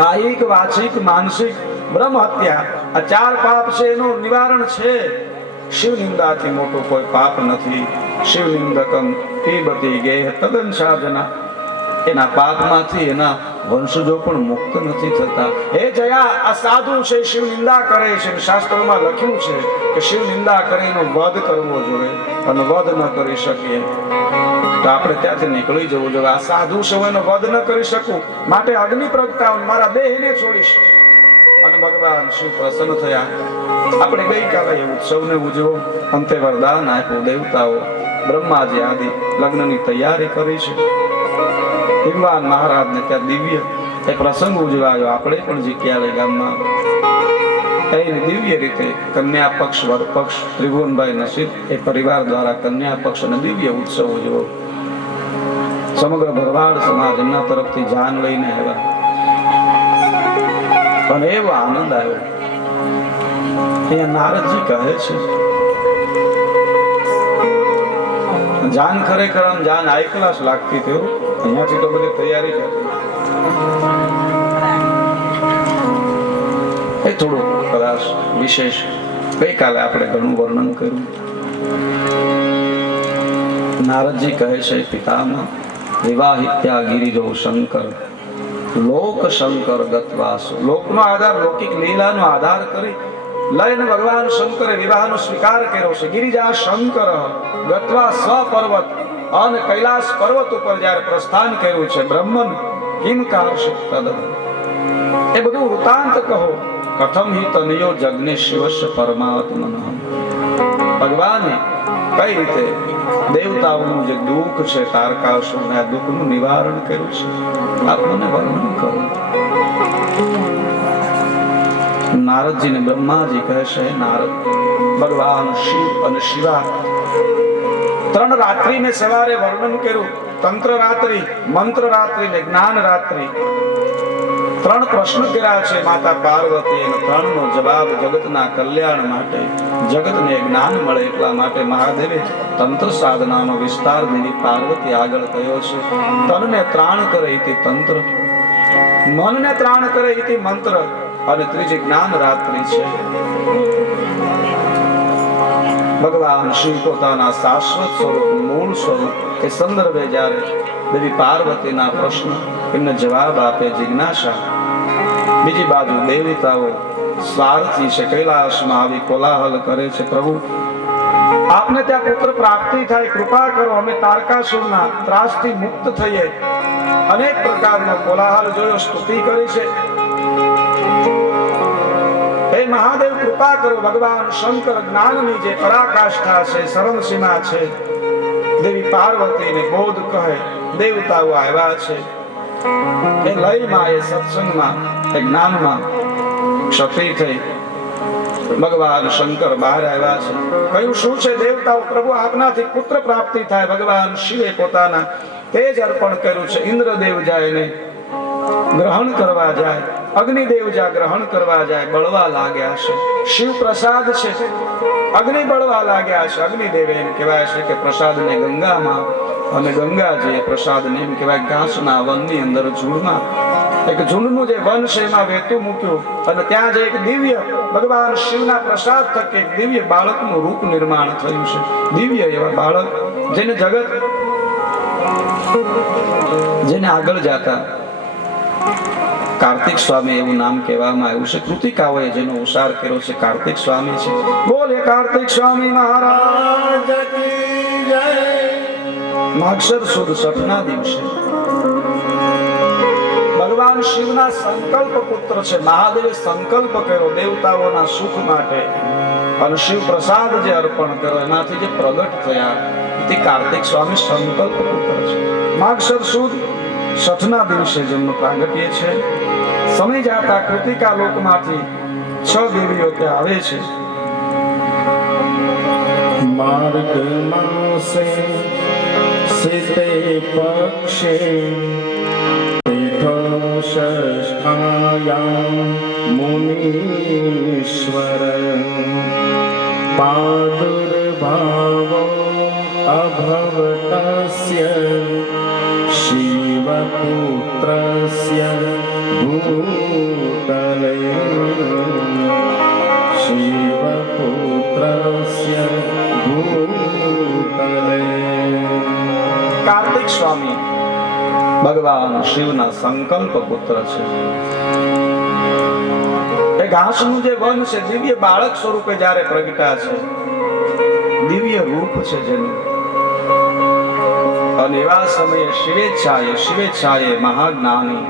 કાયિક વાચિક માનસિક બ્રહ્મ હત્યા આ 4 પાપ છે એનું નિવારણ છે. શિવ નિંદાથી મોટું કોઈ પાપ નથી. શિવ નિંદકમ પીબતી ગેહ તદન સાધના. એના પાપમાંથી એના વંશજો પણ મુક્ત નથી થતા. હે જયા, આ સાધુ છે શિવ નિંદા કરે છે. શાસ્ત્રોમાં લખ્યું છે કે શિવ નિંદા કરીને વધ કરવો જોઈએ અને વધ ન કરી શકીએ તો આપણે ત્યાંથી નીકળી જવું જોઈએ. આ સાધુ છે એનો વધ ન કરી શકું માટે અગ્નિ પ્રગટાવ મારા દેહને છોડીશ. અને ભગવાન શિવ પ્રસન્ન થયા. આપણે ગઈકાલે એ ઉત્સવને ઉજવો. અંતે વરદાન આપ્યું. દેવતાઓ બ્રહ્માજી આદિ લગ્નની તૈયારી કરી છે. ભગવાન મહારાજને ત્યાં દિવ્ય એ પ્રસંગ ઉજવાયો. આપણે પણ જીક્યાલે ગામમાં દિવ્ય રીતે કન્યા પક્ષ વર પક્ષ ત્રિભુવનભાઈ નસીબ એ પરિવાર દ્વારા કન્યા પક્ષ અને દિવ્ય ઉત્સવ ઉજવો. સમગ્ર ભરવાડ સમાજ એમના તરફથી જાન લઈને આવ્યા અને એવો આનંદ આવ્યો. અહીંયા નારદજી કહે છે, જાન ખરેખર જાન હાઈ ક્લાસ લાગતી હતી. અહીંયાથી તો બધી તૈયારી જ હતી. એ થોડું કદાચ વિશેષ ગઈકાલે આપણે ઘણું વર્ણન કર્યું. નારદજી કહે છે, પિતામાં વિવાહિત્યા ગિરિજો શંકર લોક શંકર ગતવાસ. લોકનો આધાર લૌકિક લીલાનો આધાર કરી લઈને ભગવાન શંકરે વિવાહનો સ્વીકાર કર્યો છે. ગિરિજા શંકર ગત્વા સ્વ પર્વત અને કૈલાસ પર્વત ઉપર જ્યારે પ્રસ્થાન કર્યું છે. બ્રહ્મન કિંકાર્ષ તદ. એ બધું વૃતાંત કહો. કથમ હિ તનયો જગ્ને શિવસ્ય પરમાત્મન. ભગવાને કઈ રીતે દેવતાઓનું જે દુઃખ છે તારકાસુરના દુઃખનું નિવારણ કર્યું છે. આપ મને વર્ણન કરો. નારદજીને બ્રહ્માજી કહે છે, નારદ, ભગવાન શિવ અને શિવા 3 રાત્રિ મેં સવારે વર્ણન કર્યું, તંત્ર રાત્રિ, મંત્ર રાત્રિ ને જ્ઞાન રાત્રિ. 3 પ્રશ્ન કર્યા છે માતા પાર્વતી, અને 3 નો જવાબ જગતના કલ્યાણ માટે, જગતને જ્ઞાન મળે એટલા માટે મહાદેવે તંત્ર સાધનાનો વિસ્તાર દેવી પાર્વતી આગળ કહ્યો છે. તનને ત્રાણ કરે ઇતિ તંત્ર, મનને ત્રાણ કરે ઇતિ મંત્ર, અને ત્રીજી જ્ઞાન રાત્રિ છે. ભગવાન શિવ પોતાના શાશ્વત સ્વરૂપ, મૂળ સ્વરૂપ એ સંદર્ભે જ્યારે દેવી પાર્વતીના પ્રશ્ન એમને જવાબ આપે, જિજ્ઞાસા. બીજી બાજુ દેવતાઓ સ્વાર્થી છે, કૈલાસમાં આવી કોલાહલ કરે છે, પ્રભુ આપને ત્યાં પુત્ર પ્રાપ્તિ થાય, કૃપા કરો, અમે તારકાસુરના ત્રાસથી મુક્ત થઈએ. અનેક પ્રકારનો કોલાહલ જોયો, સ્તુતિ કરી છે. હે મહાદેવ કૃપા કરો. ભગવાન શંકર જ્ઞાનની જે પરાકાષ્ઠા છે, સરમસીમા છે, દેવી પાર્વતીને બોધ કહે, દેવતાઓ આવ્યા છે. એ લયમાં, એ સત્સંગમાં, એ જ્ઞાનમાં ક્ષત્રિય થઈ ભગવાન શંકર બહાર આવ્યા છે. કહ્યું શું છે દેવતાઓ? પ્રભુ આપનાથી પુત્ર પ્રાપ્તિ થાય. ભગવાન શિવે પોતાના તેજ અર્પણ કર્યું છે. ઇન્દ્રદેવ જાય ને ગ્રહણ કરવા જાય, અગ્નિદેવ જા ગ્રહણ કરવા જાય, બળવા લાગ્યા છે. શિવ પ્રસાદ છે, અગ્નિ બળવા લાગ્યા છે. અગ્નિદેવ એમ કહેવાય છે કે પ્રસાદને ગંગામાં, અને ગંગાજી પ્રસાદને એમ કહેવાય ઘાસના વનની અંદર ઝૂડમાં, એક ઝૂંડનું જે વન છે એમાં વહેતું મૂક્યું, અને ત્યાં જે એક દિવ્ય ભગવાન શિવના પ્રસાદ થકી એક દિવ્ય બાળકનું રૂપ નિર્માણ થયું છે. દિવ્ય એવા બાળક જેને જગત, જેને આગળ જાતા કાર્તિક સ્વામી એવું નામ કહેવામાં આવ્યું છે. કૃતિકાઓએ જેનો ઉચ્ચાર કર્યો છે કાર્તિક સ્વામી છે. બોલે કાર્તિક સ્વામી મહારાજ કી જય. માગશર સુદ 6ના દિવસે ભગવાન શિવના સંકલ્પ પુત્ર છે. મહાદેવે સંકલ્પ કર્યો દેવતાઓના સુખ માટે, અને શિવ પ્રસાદ જે અર્પણ કર્યો એમાંથી જે પ્રગટ થયા તે કાર્તિક સ્વામી સંકલ્પ પુત્ર છે. માગશર સુદ 6ના દિવસે જેમનું પ્રાગટ્ય છે. સમય જાતા કૃતિકા લોકમાંથી 6 દેવીઓ ત્યાં આવે છે. માર્ગ માસે સિતે પક્ષે ષષ્ઠાયામ મુનીશ્વર પાદુર્ભાવો અભવતસ્ય શિવપુત્રસ્ય ભૂતલે. શિવપુત્રસ્ય ભૂતલે. કાર્તિક સ્વામી ભગવાન શિવના સંકલ્પ પુત્ર છે. એ ઘાસનું જે વન છે દિવ્ય બાળક સ્વરૂપે જ્યારે પ્રગટ્યા છે, દિવ્ય રૂપ છે જેનું. અને એવા સમયે શિવેચ્છાએ મહાજ્ઞાની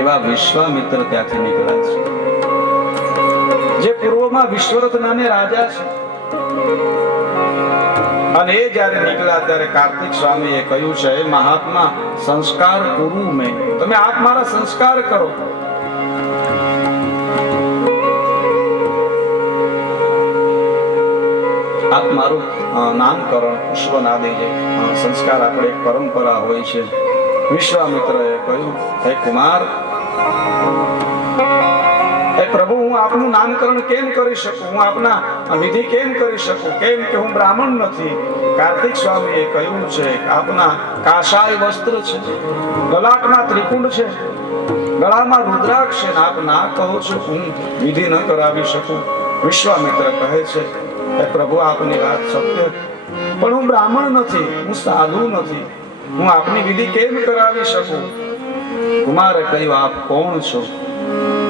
એવા વિશ્વામિત્ર ત્યાંથી નીકળ્યા છે, જે પૂર્વમાં વિશ્વરથ નામે રાજા છે. અને એ જ્યારે નીકળ્યા ત્યારે કાર્તિક સ્વામીએ કહ્યું છે, મહાત્મા સંસ્કાર ગુરુ મેં, તમે આપ મારા સંસ્કાર કરો. આપ મારું નામકરણ પુષ્પનાદિ જે સંસ્કાર આપણે એક પરંપરા હોય છે. વિશ્વામિત્રએ કહ્યું, હે કુમાર, હે પ્રભુ, હું આપનું નામકરણ કેમ કરી શકું? હું આપના વિધિ કેમ કરી શકું? કેમ કે હું બ્રાહ્મણ નથી. કાર્તિક સ્વામીએ કહ્યું છે, આપના કાશાય વસ્ત્ર છે, ગલાટમાં ત્રિકુંડ છે, ગળામાં રુદ્રાક્ષ છે, આપ ના કહો છો હું વિધિ ન કરાવી શકું. વિશ્વામિત્ર કહે છે, હે પ્રભુ, આપની વાત સત્ય, પણ હું બ્રાહ્મણ નથી, હું સાધુ નથી, હું આપની વિધિ કેમ કરાવી શકું? કુમારે કહ્યું, આપ કોણ છો?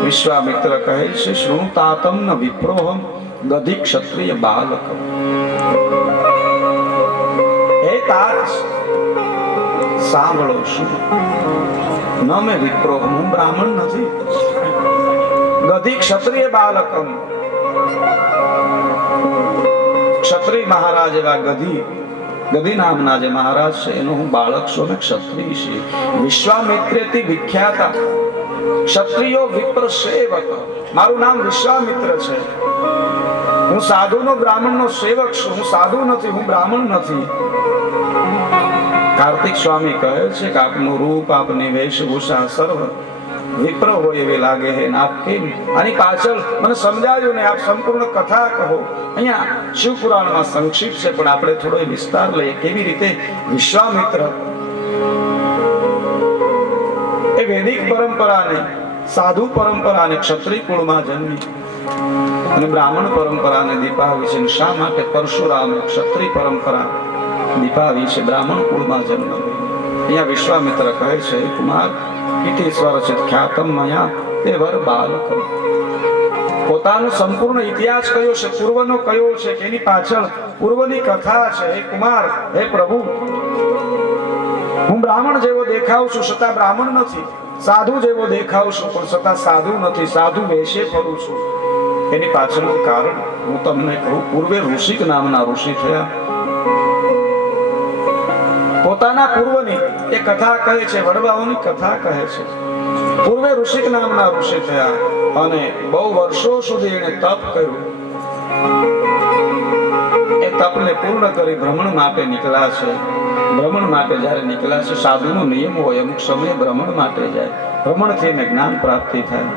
વિશ્વામિત્ર કહે છે, શૃણુતાતમ ન વિપ્રોહમ ગધિ ક્ષત્રિય બાલક. હે તાત, સાંભળો શું? ન મેં વિપ્રોહમ, હું બ્રાહ્મણ નથી. ગધિ ક્ષત્રિય બાલકમ, ક્ષત્રિય મહારાજ એવા ગધી ગદી નામના જે મહારાજ છે એનો હું બાળક છું અને ક્ષત્રિય છે. વિશ્વામિત્રેથી વિખ્યાતા ક્ષત્રિયો વિપ્ર સેવક. મારું નામ વિશ્વામિત્ર છે. હું સાધુનો બ્રાહ્મણનો સેવક છું. હું સાધુ નથી, હું બ્રાહ્મણ નથી. કાર્તિક સ્વામી કહે છે કે આપનું રૂપ, આપની વેશભૂષા સર્વ વિપ્ર હોય એવી લાગે છે. આપ કેમ આની પાછળ મને સમજાવ્યું ને આપ સંપૂર્ણ કથા કહો. અહીંયા શિવપુરાણમાં સંક્ષિપ્ત છે પણ આપણે થોડો વિસ્તાર લઈએ. કેવી રીતે વિશ્વામિત્ર એ વૈદિક પરંપરાને, સાધુ પરંપરાને, ક્ષત્રિય કુળમાં જન્મી અને બ્રાહ્મણ પરંપરાને દીપાવી છે. શા માટે પરશુરામ ક્ષત્રિય પરંપરા દીપાવી છે, બ્રાહ્મણ કુળમાં જન્મ? અહીંયા વિશ્વામિત્ર કહે છે, કુમાર ઇતિશ્વર છે ખ્યાતમ મયા તે વર બાલક. પોતાનો સંપૂર્ણ ઇતિહાસ કયો છે, પૂર્વનો કયો છે, કે એની પાછળ પૂર્વની કથા છે. હે કુમાર, હે પ્રભુ, હું બ્રાહ્મણ જેવો દેખાઉં છું છતાં બ્રાહ્મણ નથી. સાધુ જેવો દેખાઉં છું પણ છતાં સાધુ નથી. સાધુ વેશે ફરું છું. એની પાછળનું કારણ હું તમને કહું. પૂર્વે ઋષિક નામના ઋષિ થયા. પોતાના પૂર્વની એ કથા કહે છે, વડવાઓની કથા કહે છે. પૂર્વે ઋષિક નામના ઋષિ થયા અને બહુ વર્ષો સુધી એને તપ કર્યું. એ તપને પૂર્ણ કરી ભ્રમણ માટે નીકળ્યા છે. ભ્રમણ માટે જ્યારે નીકળ્યા છે, સાધુનો નિયમ હોય અમુક સમયે ભ્રમણ માટે જાય. ભ્રમણથી એને જ્ઞાન પ્રાપ્તિ થાય.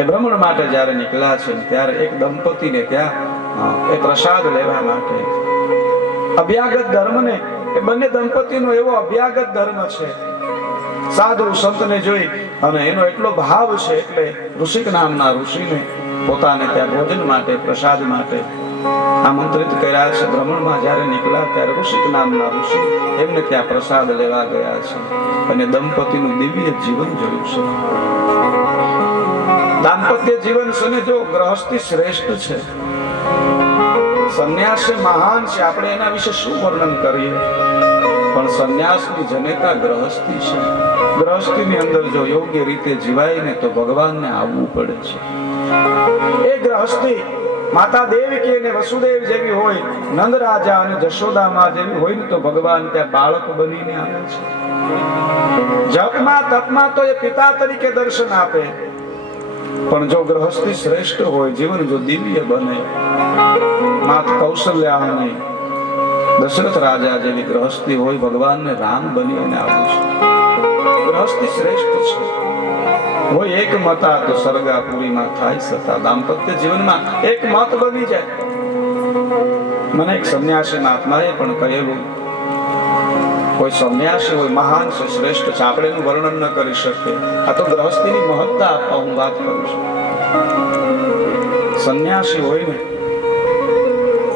એ ભ્રમણ માટે જ્યારે નીકળ્યા છે ત્યારે એક દંપતીને ત્યાં એ પ્રસાદ લેવા માટે અભ્યાગત ધર્મને, એ બંને દંપતીનો એવો અભ્યાગત ધર્મ છે. સાધુ સંતને જોઈ અને એનો એટલો ભાવ છે એટલે ઋષિક નામના ઋષિને પોતાને ત્યાં ભોજન માટે, પ્રસાદ માટે આમંત્રિત કર્યા છે. ભ્રમણમાં જ્યારે નીકળ્યા ત્યારે ઋષિક નામના ઋષિ એમને ત્યાં પ્રસાદ લેવા ગયા છે અને દંપતીનું દિવ્ય જીવન જોયું છે. દાંપત્ય જીવન છે જો ગ્રહસ્થી શ્રેષ્ઠ છે, સંન્યાસ મહાન છે. આપણે એના વિશે શું વર્ણન કરીએ, પણ સંન્યાસની જનેતા ગ્રહસ્થી છે. ગ્રહસ્થીની અંદર જો યોગ્ય રીતે જીવાય ને તો ભગવાનને આવવું પડે છે. એ ગ્રહસ્થી માતા દેવકી અને વસુદેવ જેવી હોય, નંદ રાજા અને જશોદામાં જેવી હોય ને તો ભગવાન ત્યાં બાળક બનીને આવે છે. જપમાં તપમાં તો એ પિતા તરીકે દર્શન આપે, પણ જો ગ્રહસ્થી શ્રેષ્ઠ હોય, જીવન જો દિવ્ય બને, માત કૌશલ્યા અને દશરથ રાજા જેવી ગ્રહસ્થી હોય, ભગવાનને રામ બની અને આવું છે. ગ્રહસ્થી શ્રેષ્ઠ છે. હોય એક મતા તો સરગાપુરીમાં થાય સતા. દાંપત્ય જીવનમાં એક મત બની જાય. મને એક સંન્યાસી મહાત્માએ પણ કહેલું, કોઈ સંન્યાસી હોય મહાન છે, શ્રેષ્ઠ છે, આપણે એનું વર્ણન ન કરી શકીએ. આ તો ગ્રહસ્થીની મહત્તા આપવા હું વાત કરું છું. સંન્યાસી હોય ને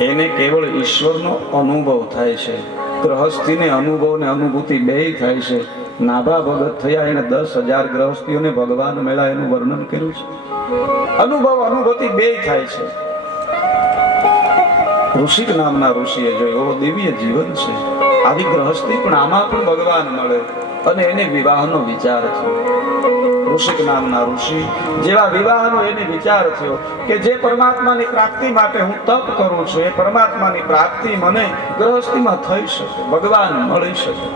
એને કેવળ ઈશ્વરનો અનુભવ થાય છે. ગ્રહસ્થીને અનુભવ ને અનુભૂતિ બે થાય છે. નાભા ભગત થયા, એને 10,000 ગ્રહસ્થીઓને ભગવાન મળ્યા એનું વર્ણન કર્યું છે. અનુભવ અનુભૂતિ બે થાય છે. ઋષિક નામના ઋષિએ જોયું એવો દિવ્ય જીવન છે. આવી ગ્રહસ્થી પણ આમાં પણ ભગવાન મળે અને એને વિવાહનો વિચાર થયો. ઋષિક નામના ઋષિ જેવા વિવાહનો એને વિચાર થયો કે જે પરમાત્માની પ્રાપ્તિ માટે હું તપ કરું છું, એ પરમાત્માની પ્રાપ્તિ મને ગ્રહસ્થીમાં થઈ શકે, ભગવાન મળી શકે.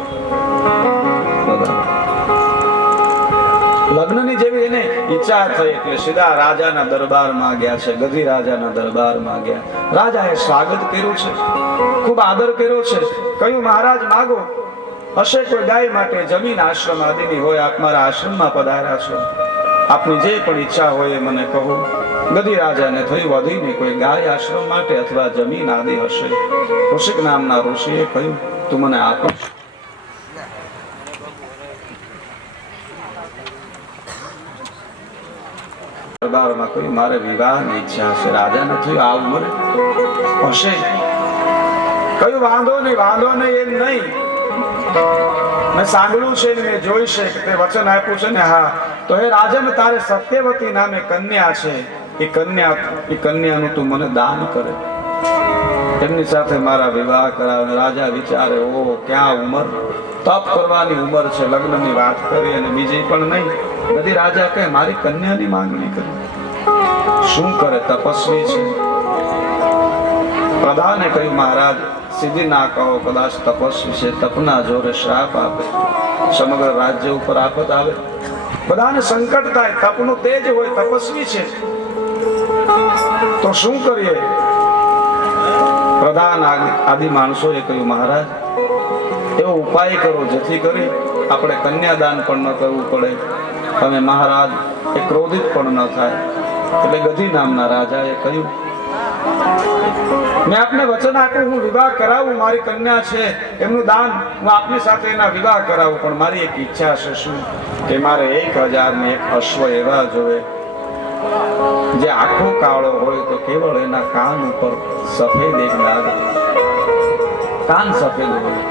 લગ્નની જેવી એને ઈચ્છા થઈ એટલે સીધા રાજાના દરબારમાં ગયા છે. ગધી રાજાના દરબારમાં ગયા. રાજાએ સ્વાગત કર્યું છે, ખૂબ આદર કર્યો છે. કહ્યું, મહારાજ માગો. હશે કોઈ ગાય માટે જમીન આશ્રમ આદિની હોય, આપ મારા આશ્રમમાં પધાર્યા છો, આપની જે પણ ઈચ્છા હોય એ મને કહો. ગધી રાજાને થયું, વધીને કોઈ ગાય આશ્રમ માટે અથવા જમીન આદિ હશે. ઋષિક નામના ઋષિએ કહ્યું, તું મને આપો. દરબારમાં કહ્યું, મારે વિવાહની ઈચ્છા છે. રાજાને થયું, આ ઉંમરે હશે. કહ્યું, વાંધો નહીં, વાંધો નહીં, એમ નહીં. મેં સાંભળ્યું છે ને મેં જોઈ છે કે તે વચન આપ્યું છે ને. હા, તો હે રાજન, તારે સત્યવતી નામે કન્યા છે. એ કન્યાનું તું મને દાન કરે, એમની સાથે મારા વિવાહ કરાવે. રાજા વિચારે, ઓ ક્યાં ઉંમર, તપ કરવાની ઉંમર છે. લગ્નની વાત કરી અને બીજી પણ નહીં. બધી રાજા કહે, મારી કન્યાની માંગણી કરી. શું કરે, તપસ્વી છે. પ્રધાને કહ્યું, મહારાજ સીધી ના કહો, કદાચ તપસ્વી છે, તપના જોરે શ્રાપ આપે, સમગ્ર રાજ્ય ઉપર આફત આવે, બધાને સંકટ થાય, તપનું તેજ હોય, તપસ્વી છે, તો શું કરીએ? પ્રધાન આદિ માણસોએ કહ્યું, મહારાજ એવો ઉપાય કરો જેથી કરી આપણે કન્યાદાન પણ ન કરવું પડે અને મહારાજ એ ક્રોધિત પણ ન થાય. એટલે ગધી નામના રાજાએ કહ્યું, મેં આપને વચન આપ્યું હું વિવાહ કરાવું, મારી કન્યા છે એમનું દાન હું આપની સાથે એના વિવાહ કરાવું, પણ મારી એક ઈચ્છા છે શું કે મારે 1001 અશ્વ એવા જોવે જે આખો કાળો હોય તો કેવળ એના કાન ઉપર સફેદ એક દાગ, કાન સફેદ હોય,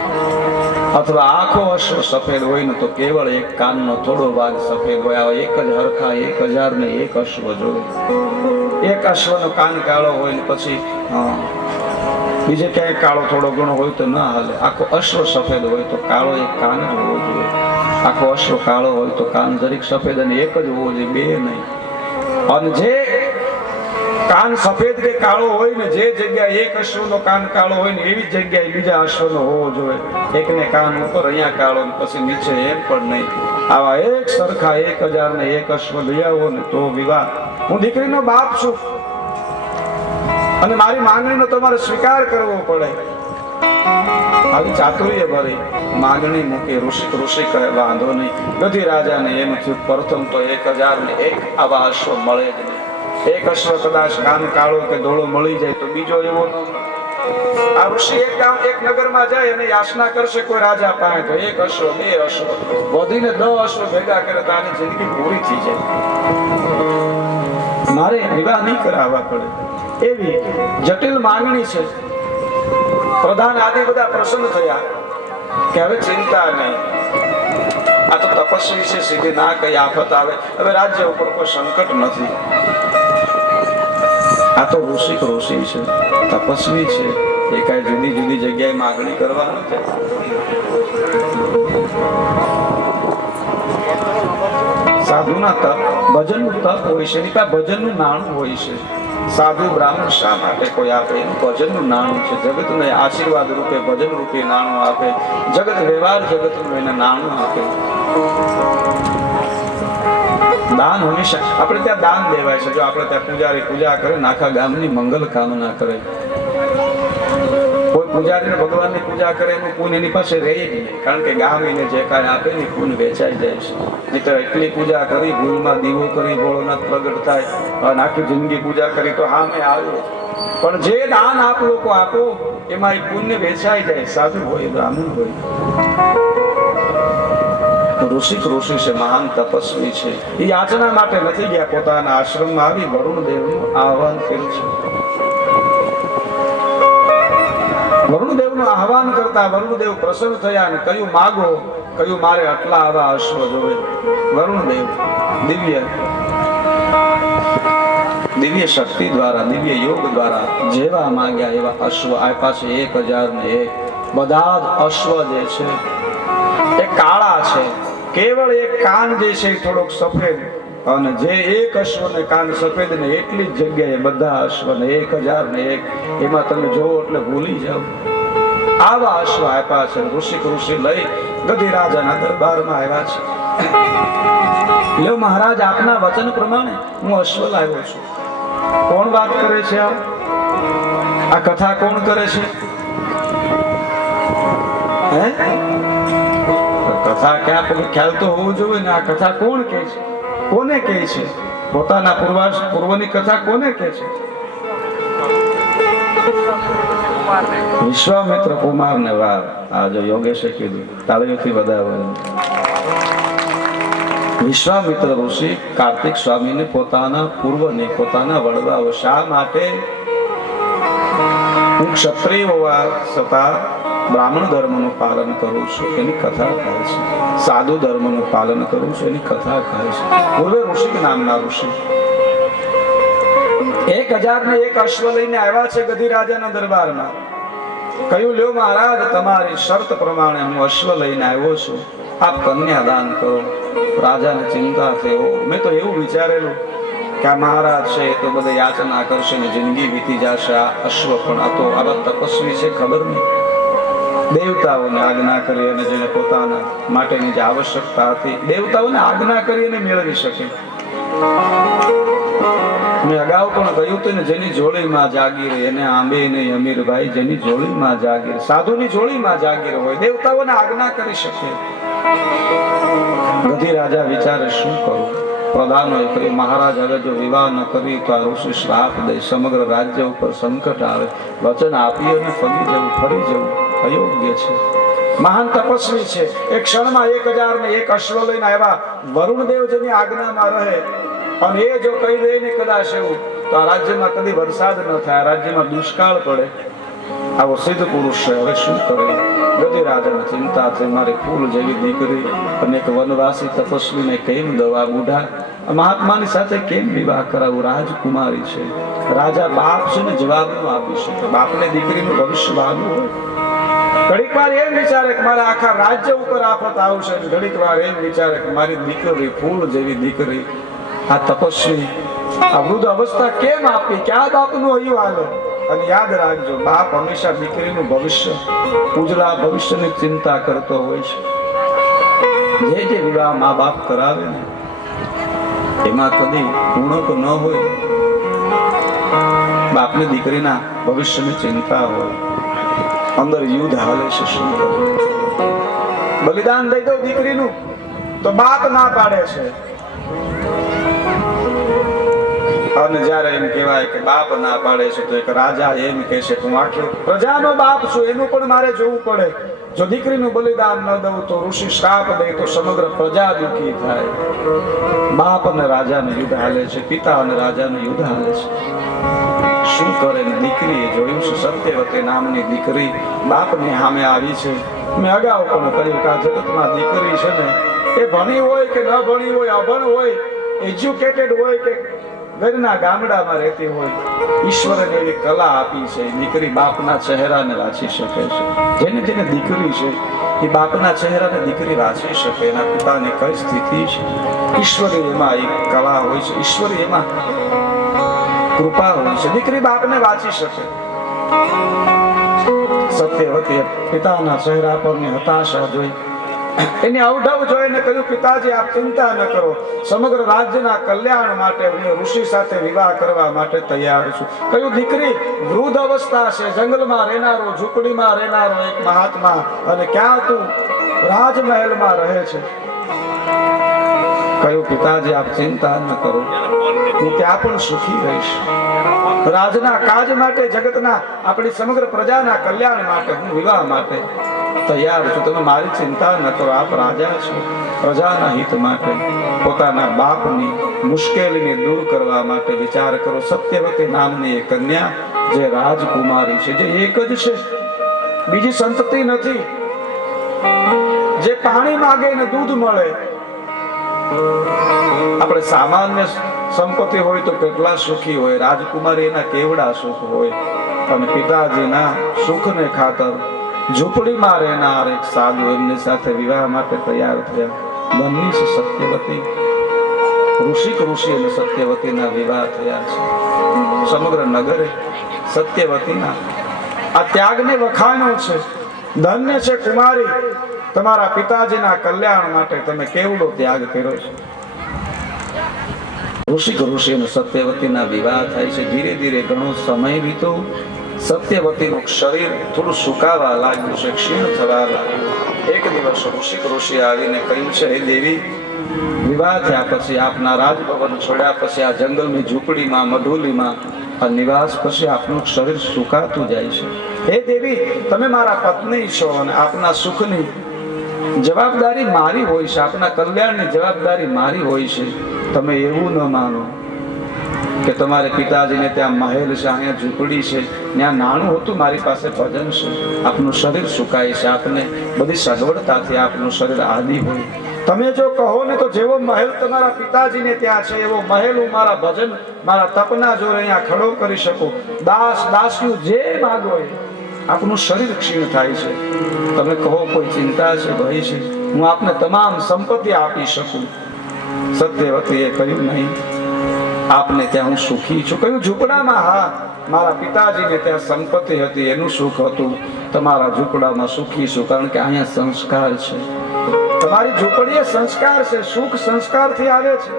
અથવા આખો અશ્વ સફેદ હોય ને તો કેવળ એક કાનનો થોડો ભાગ સફેદ હોય. આવા એક જ હરખા 1001 અશ્વ જોવે. એક અશ્વનો કાન કાળો હોય ને પછી બીજે ક્યાંય કાળો થોડો ઘણો હોય તો ના હાલે. આખો અશ્વ સફેદ હોય તો કાળો એક કાન જ હોવો જોઈએ. આખો અશ્વ કાળો હોય તો કાન જરીક સફેદ અને એક જ હોવો જોઈએ, બે નહીં. અને જે કાન સફેદ કે કાળો હોય ને, જે જગ્યાએ એક અશ્વનો કાન કાળો હોય ને એવી જગ્યાએ બીજા અશ્વનો હોવો જોઈએ. એકને કાન ઉપર અહીંયા કાળો ને પછી નીચે એમ પણ નહીં. આવા એક સરખા 1001 અશ્વ લઈ આવો ને તો વિવાહ. હું દીકરીનો બાપ છું અને મારી માંગણીનો તમારે સ્વીકાર કરવો પડે. આવી ચાતુર્ય ભરી માંગણી મૂકી. ઋષિ કહે વાંધો નહીં. ગધી રાજાને એમ થયું પ્રથમ તો 1001 આવા અશ્વ મળે જ નહીં. એક અશ્વ કદાચ કાન કાળો કે ધોળો મળી જાય તો બીજો એવો. આ ઋષિ એક નગરમાં જાય અને યાચના કરશે કોઈ રાજા પાસે તો 1 અશ્વ 2 અશ્વ વધીને 10 અશ્વ ભેગા કરે તો આની જિંદગી પૂરી થઈ જાય. મારે વિવાહ નહીં કરાવવા પડે એવી જટિલ માંગણી છે. પ્રધાન આદિ બધા પ્રસન્ન થયા કે હવે ચિંતા નહીં, આ તો તપસ્વી છે, સીધી ના કઈ આફત આવે, હવે રાજ્ય ઉપર કોઈ સંકટ નથી. આ તો ઋષિ છે, તપસ્વી છે, એ કઈ જુદી જુદી જગ્યાએ માંગણી કરવા નથી. સાધુના તપ ભજનનું તપ હોય છે, એની પાસે ભજનનું નાણું હોય છે. સાધુ બ્રાહ્મણ શા માટે કોઈ આપે? એનું ભજનનું નાણું છે. જગતને આશીર્વાદ રૂપે ભજન રૂપે નાણું આપે. જગત વ્યવહાર જગતનું એને નાણું આપે. દાન હંમેશા આપણે ત્યાં દાન દેવાય છે. જો આપણે ત્યાં પૂજારી પૂજા કરે ને આખા ગામની મંગલ કામના કરે, કોઈ પૂજારીને ભગવાનની પૂજા કરે એનું પુણ્ય એની પાસે રહે જ નહીં, કારણ કે ગામ એને જે કાંઈ આપે ને પુણ્ય વેચાઈ જાય છે. નહીંતર એટલી પૂજા કરી, ભૂલમાં દીવો કરી ભોળોનાથ પ્રગટ થાય અને આખી જિંદગી પૂજા કરી તો સામે આવ્યો. પણ જે દાન આપ લોકો આપો એમાં એ પુણ્ય વેચાઈ જાય. સાધુ હોય બ્રાહ્મણ હોય. ઋષિ છે, મહાન તપસ્વી છે. એ યાચના માટે નથી ગયા, પોતાના આશ્રમમાં આવી વરુણદેવનું આહવાન કર્યું છે. વરુણદેવનું આહવાન કરતા વરુણદેવ પ્રસન્ન થયા અને કહ્યું માગો. કહ્યું મારે આટલા આવા અશ્વ જોવે. વરુણદેવ દિવ્ય શક્તિ દ્વારા, દિવ્ય યોગ દ્વારા જેવા માંગ્યા એવા અશ્વ આપ્યા છે. 1001 બધા જ અશ્વ જે છે એ કાળા છે. કેવળ એક કાન જે છે થોડોક સફેદ, અને જે એક અશ્વને કાન સફેદ ને એટલી જ જગ્યાએ બધા અશ્વને 1001 એમાં તમે જોવો એટલે ભૂલી જાઓ. આવા અશ્વ આપ્યા છે. ઋષિ લઈ ગધી રાજાના દરબારમાં આવ્યા છે. લ્યો મહારાજ, આપના વચન પ્રમાણે હું અશ્વ લાવ્યો છું. કોણ વાત કરે છે? આ કથા કોણ કરે છે? હે, કથા ક્યાં ખ્યાલ તો હોવું જોઈએ ને. આ કથા કોણ કહે છે? કોને કહે છે? પોતાના પૂર્વની કથા કોને કહે છે? વિશ્વામિત્ર કુમારને વાર. આ જો યોગેશે કીધું, તાળીઓથી વધારવાનું. વિશ્વામિત્ર ઋષિ કાર્તિક સ્વામીને પોતાના પૂર્વની પોતાના વડવાઓ શા માટે હું ક્ષત્રિય હોવા છતાં બ્રાહ્મણ ધર્મનું પાલન કરું છું એની કથા કહે છે. સાધુ ધર્મનું પાલન કરું છું એની કથા કહે છે. પૂર્વે ઋષિ નામના ઋષિ 1001 અશ્વ લઈને આવ્યા છે ગધી રાજાના દરબારમાં. કહ્યું લ્યો મહારાજ, તમારી શરત પ્રમાણે હું અશ્વ લઈને આવ્યો છું, આપ કન્યાદાન કરો. રાજાને ચિંતા થયો. મેં તો એવું વિચારેલું કે આ મહારાજ છે એ તો બધા યાચના કરશે ને જિંદગી વીતી જશે. આ અશ્વ પણ આ તો આવા તપસ્વી છે, ખબર નહીં. દેવતાઓને આજ્ઞા કરી અને જેને પોતાના માટેની જે આવશ્યકતા હતી દેવતાઓને આજ્ઞા કરી અને મેળવી શકે. મેં અગાઉ પણ કહ્યું હતું ને, જેની જોડીમાં જાગીર એને આંબે નહીં અમીરભાઈ, જેની જોડીમાં જાગીર, સાધુની જોડીમાં જાગીર હોય દેવતાઓને આજ્ઞા કરી શકે. ગધી રાજા વિચારે શું કરું? પ્રધાનોએ કહ્યું, મહારાજ હવે જો વિવાહ ન કરી તો આ ઋષિ શ્રાપ દે, સમગ્ર રાજ્ય ઉપર સંકટ આવે. વચન આપી અને ફરી જવું અયોગ્ય છે. મહાન તપસ્વી છે, એક ક્ષણમાં 1000 ને 1 અશ્વ લઈને આવ્યા. વરુણદેવ જેની આજ્ઞામાં રહે અને એ જો કહી દે ને કદાચ એવું, તો આ રાજ્યમાં કદી વરસાદ ન થાય, રાજ્યમાં દુષ્કાળ પડે. આવો સિદ્ધ પુરુષ છે, હવે શું કરે? ગધિરાજાને ચિંતા છે, મારી ફૂલ જેવી દીકરી અને એક વનવાસી તપસ્વીને કેમ દવા, બુઢા મહાત્માની સાથે કેમ વિવાહ કરાવું? રાજકુમારી છે, રાજા બાપ છે ને જવાબ ન આપી શકે. બાપને દીકરીનું ભવિષ્ય વાગવું હોય. ઘડીક વાર એમ વિચારે કે મારા આખા રાજ્ય ઉપર આફત આવશે, ઘડીક વાર એમ વિચારે કે મારી દીકરી ફૂલ જેવી દીકરી આ તપસ્વી આ વૃદ્ધ અવસ્થા કેમ આપી? ક્યાં બાપનું હૈયું હાલે? અને યાદ રાખજો, બાપ હંમેશા દીકરીનું ભવિષ્ય, ઉજળા ભવિષ્યની ચિંતા કરતો હોય છે. જે વિવાહ મા બાપ કરાવે ને એમાં કદી ઉણપ ન હોય. બાપની દીકરીના ભવિષ્યની ચિંતા હોય. અંદર યુદ્ધ હાલે છે, શું કરું? બલિદાન દઈ દો દીકરીનું તો બાપ ના પાડે છે. અને જ્યારે એમ કહેવાય કે બાપ ના પાડે છે તો એક રાજા એમ કહે છે કે હું આખી પ્રજાનો બાપ છું, એનું પણ મારે જોવું પડે. જો દીકરીનું બલિદાન ન દઉં તો ઋષિ શ્રાપ દે તો સમગ્ર પ્રજા દુઃખી થાય. બાપ અને રાજાનું યુદ્ધ હાલે છે, પિતા અને રાજાનું યુદ્ધ હાલે છે. શું કરે? દીકરીએ જોયું છે, સત્યવતી નામની દીકરી બાપની સામે આવી છે. મેં અગાઉ પણ કહ્યું કે આ જગતમાં દીકરી છે ને એ ભણી હોય કે ન ભણી હોય, અભણ હોય, એજ્યુકેટેડ હોય કે ઘરના ગામડામાં રહેતી હોય, ઈશ્વરે એવી કલા આપી છે. દીકરી બાપના ચહેરાને વાંચી શકે છે. જેને જેને દીકરી છે એ બાપના ચહેરાને દીકરી વાંચી શકે. એના પિતાની કઈ સ્થિતિ છે, ઈશ્વરી એમાં એક કલા હોય છે, ઈશ્વરી એમાં કૃપા હોય છે. દીકરી બાપને વાંચી શકે. સત્યવતીએ પિતાના ચહેરા પરની હતાશા જોઈ, એની અવઢવ જોઈને કહ્યું, પિતાજી આપ ચિંતા ન કરો, સમગ્ર રાજ્યના કલ્યાણ માટે હું ઋષિ સાથે વિવાહ કરવા માટે તૈયાર છું. કહ્યું, દીકરી વૃદ્ધ અવસ્થા છે, જંગલમાં રહેનારો, ઝૂંપડીમાં રહેનારો એક મહાત્મા, અને ક્યાં તું રાજમહેલમાં રહે છે. કહ્યું, પિતાજી આપ ચિંતા ન કરો, હું ત્યાં પણ સુખી રહીશ. રાજના કાજ માટે, જગતના આપણી સમગ્ર પ્રજાના કલ્યાણ માટે હું વિવાહ માટે તૈયાર છું. તમે મારી ચિંતા ન કરો. આપ રાજા છો, પ્રજાના હિત માટે પોતાના બાપની મુશ્કેલીને દૂર કરવા માટે વિચાર કરો. સત્યવતી નામની એક કન્યા જે રાજકુમારી છે, જે એક જ છે, બીજી સંતતિ નથી, જે પાણી માંગે ને દૂધ મળે. આપણે સામાન્ય સંપત્તિ હોય તો કેટલા સુખી હોય, રાજકુમારી એના કેવડા સુખ હોય. અને પિતાજીના સુખને ખાતર ઝૂંપડીમાં રહેનાર એક સાધુ એમની સાથે વિવાહ માટે તૈયાર થયા. બંને છે સત્યવતી. ઋષિ અને સત્યવતીના વિવાહ થયા છે. સમગ્ર નગરે સત્યવતીના આ ત્યાગને વખાણ્યો છે. ધન્ય છે કુમારી, તમારા પિતાજીના કલ્યાણ માટે તમે કેવડો ત્યાગ કર્યો છે. ઋષિ અને સત્યવતીના વિવાહ થાય છે. ધીરે ધીરે ઘણો સમય વીતો. સત્યવતીનું શરીર થોડું સુકાવા લાગ્યું છે, ક્ષીણ થવા લાગ્યું. એક દિવસ ઋષિ આવીને કહ્યું છે, હે દેવી, વિવાહ થયા પછી, આપના રાજભવન છોડ્યા પછી, આ જંગલની ઝૂંપડીમાં, મઢુલીમાં આ નિવાસ પછી આપનું શરીર સુકાતું જાય છે. હે દેવી, તમે મારા પત્ની છો અને આપના સુખની જવાબદારી મારી હોય છે, આપના કલ્યાણની જવાબદારી મારી હોય છે. તમે એવું ન માનો કે તમારે પિતાજીને ત્યાં મહેલ છે, અહીંયા ઝૂંપડી છે, ત્યાં નાણું હતું, મારી પાસે ભજન છે. આપનું શરીર સુકાય છે, આપને બધી સગવડતાથી આપનું શરીર આદિ હોય. તમે જો કહો ને તો જેવો મહેલ તમારા પિતાજીને ત્યાં છે એવો મહેલ હું મારા ભજન, મારા તપના જોરે અહીંયા ખડો કરી શકું. દાસ્યું જે માગો એ. આપનું શરીર ક્ષીણ થાય છે. તમે કહો કોઈ ચિંતા છે, ભય છે, હું આપને તમામ સંપત્તિ આપી શકું. સત્યવતીએ કહ્યું, નહીં, આપને ત્યાં હું સુખી છું. કયું ઝૂંપડામાં? હા, મારા પિતાજીને ત્યાં સંપત્તિ હતી, એનું સુખ હતું. તમારા ઝૂંપડામાં સુખી છું, કારણ કે અહીંયા સંસ્કાર છે. તમારી ઝૂંપડી એ સંસ્કાર છે. સુખ સંસ્કારથી આવે છે.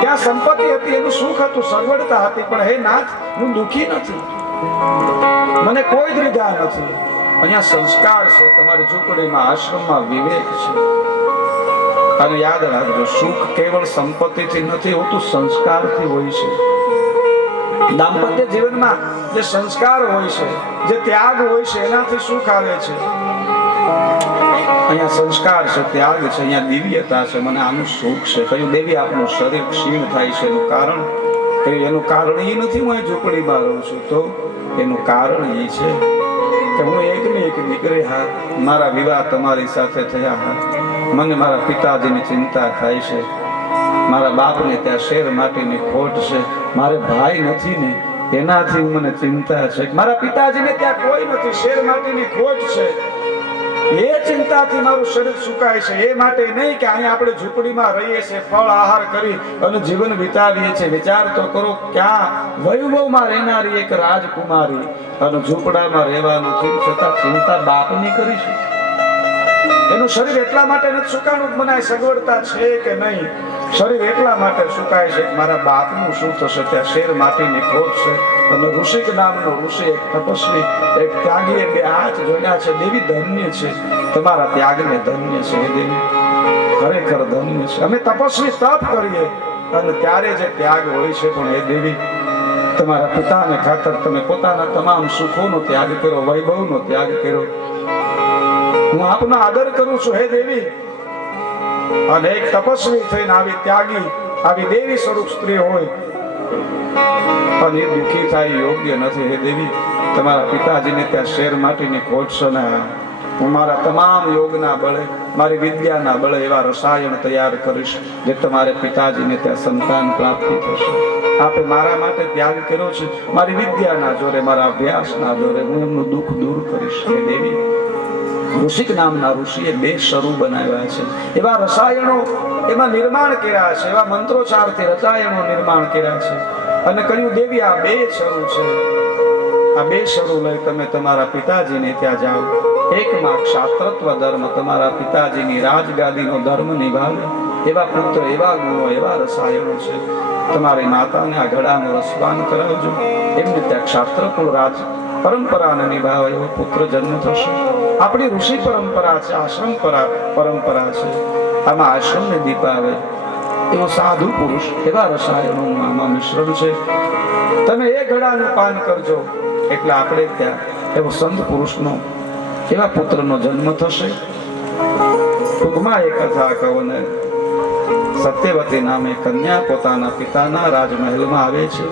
ત્યાં સંપત્તિ હતી, એનું સુખ હતું, સગવડતા હતી, પણ હે નાથ, હું દુઃખી નથી, મને કોઈ દ્વિધા નથી. અહીંયા સંસ્કાર છે. તમારી ઝૂંપડીમાં, આશ્રમમાં વિવેક છે. અને યાદ રાખજો, સુખ કેવળ સંપત્તિથી નથી હોતું, સંસ્કારથી હોય છે. દાંપત્ય જીવનમાં જે સંસ્કાર હોય છે, જે ત્યાગ હોય છે, એનાથી સુખ આવે છે. અહીંયા સંસ્કાર છે, ત્યાગ છે, અહીંયા દિવ્યતા છે. મને આનું સુખ છે. કયું દેવી આપનું શરીર ક્ષીણ થાય છે, એનું કારણ કયું? એનું કારણ એ નથી હું અહીં ઝૂંપડીમાં રહું છું, તો એનું કારણ એ છે કે હું એકની એક દીકરી, હા, મારા વિવાહ તમારી સાથે થયા, હા, મને મારા પિતાજીની ચિંતા થાય છે. મારા બાપને ત્યાં શેર માટીની ખોટ છે. મારે ભાઈ નથી ને, એનાથી મને ચિંતા છે. મારા પિતાજીને ત્યાં કોઈ નથી, શેર માટીની ખોટ છે. એ ચિંતાથી મારું શરીર સુકાય છે. એ માટે નહીં કે અહીંયા આપણે ઝૂંપડીમાં રહીએ છીએ, ફળ આહાર કરી અને જીવન વિતાવીએ છીએ. વિચાર તો કરો, ક્યાં વૈભવમાં રહેનારી એક રાજકુમારી અને ઝૂંપડામાં રહેવાનું થયું છતાં ચિંતા બાપની કરીશું. એનું શરીર એટલા માટે નથી સુકાણું, મને સગવડતા છે કે નહીં. શરીર એટલા માટે સુકાય છે, મારા બાપનું શું થશે? ત્યાં શેર માટીની ખોટ છે. અને ઋષિક નામનો ઋષિ, એક તપસ્વી, એક ત્યાગીએ બે હાથ જોડ્યા છે. દેવી ધન્ય છે, તમારા ત્યાગને ધન્ય છે. હે દેવી, ખરેખર ધન્ય છે. અમે તપસ્વી તપ કરીએ અને ત્યારે જે ત્યાગ હોય છે, પણ એ દેવી તમારા પિતાને ખાતર તમે પોતાના તમામ સુખોનો ત્યાગ કર્યો, વૈભવનો ત્યાગ કર્યો. હું આપનો આદર કરું છું હે દેવી. અને એક તપસ્વી થઈને આવી ત્યાગી, આવી દેવી સ્વરૂપ સ્ત્રી હોય અને એ દુઃખી થાય યોગ્ય નથી. હે દેવી, તમારા પિતાજીને ત્યાં શેર માટીની ખોટ છે ને, હું મારા તમામ યોગના બળે, મારી વિદ્યાના બળે એવા રસાયણ તૈયાર કરીશ જે તમારે પિતાજીને ત્યાં સંતાન પ્રાપ્તિ થશે. આપે મારા માટે ત્યાગ કર્યો છે, મારી વિદ્યાના જોરે, મારા અભ્યાસના જોરે હું એમનું દુઃખ દૂર કરીશ. હે દેવી, ઋષિક નામના ઋષિએ બે શરૂ બનાવ્યા છે, એવા રસાયણો એમાં નિર્માણ કર્યા છે, એવા મંત્રોચ્ચારથી રસાયણો નિર્માણ કર્યા છે. અને કહ્યું દેવી, આ બે શરૂ છે, આ બે શરૂ લઈ તમે તમારા પિતાજીને ત્યાં જાઓ. એકમાં ક્ષાત્રત્વ ધર્મ, તમારા પિતાજીની રાજગાદીનો ધર્મ નિભાવે એવા પુત્ર, એવા ગુણો, એવા રસાયણો છે. તમારી માતાને આ ઘડાનો રસપાન કરાવજો, એમને ત્યાં ક્ષાત્રકુળ રાજ પરંપરાને નિભાવે એવો પુત્ર જન્મ થશે. આપણી ઋષિ પરંપરા છે, આશ્રમ પરંપરા છે. આમાં આશ્રમને દીપ આવે એવો સાધુ પુરુષ, એવા રસાયણોનું આમાં મિશ્રણ છે. તમે એ ઘડાનું પાન કરજો એટલે આપણે ત્યાં એવો સંત પુરુષનો, એવા પુત્રનો જન્મ થશે. ટૂંકમાં એ કથા કહો ને, સત્યવતી નામે કન્યા પોતાના પિતાના રાજમહેલમાં આવે છે.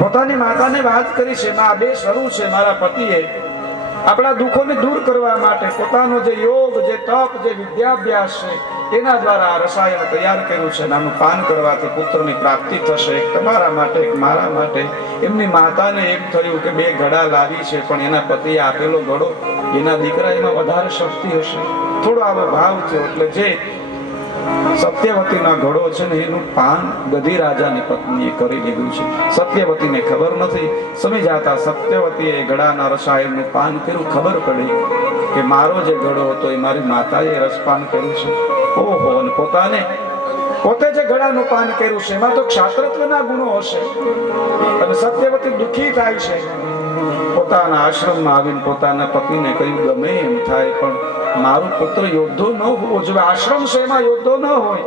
પોતાની માતાને વાત કરી છે, માં બે શરૂ છે, મારા પતિએ આપણા દુઃખોને દૂર કરવા માટે પોતાનો જે યોગ, જે તપ, જે વિદ્યાભ્યાસ છે એના દ્વારા આ રસાયણ તૈયાર કર્યું છે. આનું પાન કરવાથી પુત્રની પ્રાપ્તિ થશે. એક તમારા માટે, એક મારા માટે. એમની માતાને એમ થયું કે બે ઘડા લાવી છે, પણ એના પતિએ આપેલો ઘડો, એના દીકરા એમાં વધારે શક્તિ હશે. થોડો આવો ભાવ થયો એટલે જે સત્યવતીના ઘડો છે ને એનું પાન ગધી રાજાની પત્નીએ કરી લીધું છે. સત્યવતીને ખબર નથી. સમય જાતા સત્યવતીએ ઘડાના રસાયણનું પાન કર્યું. ખબર પડી કે મારો જે ઘડો હતો એ મારી માતાએ રસપાન કર્યું છે. ઓહો, અને પોતે જે ઘડાનું પાન કર્યું છે એમાં તો ક્ષાત્રત્વના ગુણો હશે. અને સત્યવતી દુઃખી થાય છે. પોતાના આશ્રમમાં આવીને પોતાના પતિને કહ્યું, ગમે એમ થાય પણ મારો પુત્ર યોદ્ધો ન હોવો જોઈએ. આશ્રમ છે એમાં યોદ્ધો ન હોય.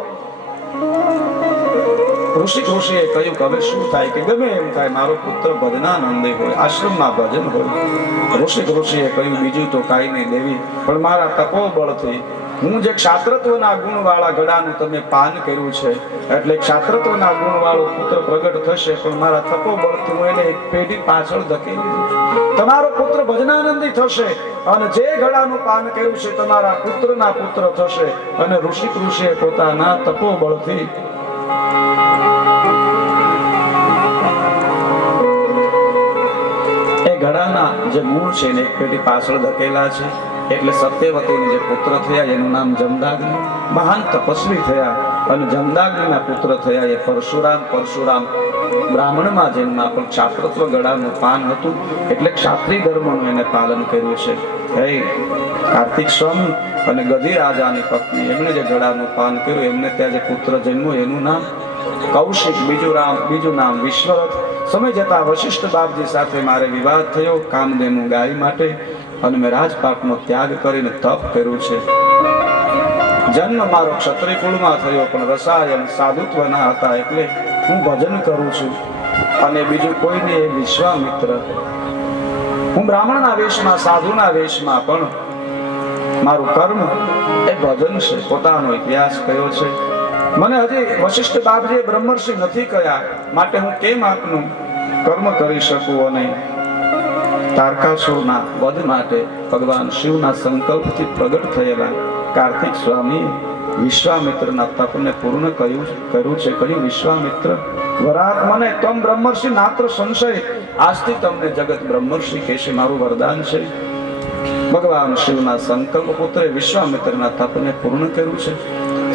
ઋષિએ કહ્યું કે હવે શું થાય, કે ગમે એમ થાય મારો પુત્ર ભજનાનંદી હોય, આશ્રમમાં ભજન હોય. ઋષિએ કહ્યું બીજું તો કાંઈ નહીં દેવી, પણ મારા તપોબળથી હું જે ક્ષાત્રત્વના ગુણ વાળા ઘડાનું તમે પાન કર્યું છે એટલે ક્ષાત્રત્વના ગુણ વાળો પુત્ર પ્રગટ થશે, પણ મારા તપોબળથી હું એને એક પેઢી પાછળ ધકેલી દઉં છું. તમારો પુત્ર ભજનાનંદી થશે અને જે ઘડાનું પાન કર્યું છે તમારા પુત્રના પુત્ર થશે. અને ઋષિએ પોતાના તપોબળથી એ ઘડાના જે ગુણ છે એને એક પેઢી પાછળ ધકેલા છે. એટલે સત્યવતીને જે પુત્ર થયા એનું નામ જમદાગ્નિ, મહાન તપસ્વી થયા. અને જમદાગ્નિના પુત્ર થયા એ પરશુરામ. પરશુરામ બ્રાહ્મણમાં જન્મા, પણ ક્ષાત્રત્વ ગળાનું પાન હતું એટલે ક્ષાત્રિય ધર્મનું એને પાલન કર્યું છે. હે કાર્તિક સ્વામી અને ગધી રાજાની પત્ની, એમણે જે ગળાનું પાન કર્યું, એમને ત્યાં જે પુત્ર જન્મ્યો એનું નામ કૌશિક, બીજું નામ વિશ્વરથ. સમય જતા વશિષ્ઠ બાપજી સાથે મારે વિવાદ થયો કામધેનુ ગાય માટે, અને મેં રાજપાટનો ત્યાગ કરીને તપ કર્યું છે. જન્મ મારો ક્ષત્રિય કુળમાં થયો, પણ રસાયણ સાધુત્વના હતા એટલે હું ભજન કરું છું. અને બીજું કોઈ નહીં, એ વિશ્વામિત્ર. હું બ્રાહ્મણના વેશમાં, સાધુના વેશમાં, પણ મારું કર્મ એ ભજન છે. પોતાનો ઇતિહાસ કયો છે. મને હજી વશિષ્ઠ બાપજીએ બ્રહ્મર્ષિ નથી કહ્યા, માટે હું કેમ આપનું કર્મ કરી શકું. અને તારકાસુરના વધ માટે ભગવાન શિવના સંકલ્પથી પ્રગટ થયેલા કાર્તિક સ્વામી વિશ્વામિત્રના તપને પૂર્ણ કર્યું છે. કહ્યું, વિશ્વામિત્ર વરાત મને તમ બ્રહ્મર્ષિ નાત્ર સંશય, આજથી તમને જગત બ્રહ્મર્ષિ કહેશે, મારું વરદાન છે. ભગવાન શિવના સંકલ્પ પુત્રે વિશ્વામિત્રના તપને પૂર્ણ કર્યું છે.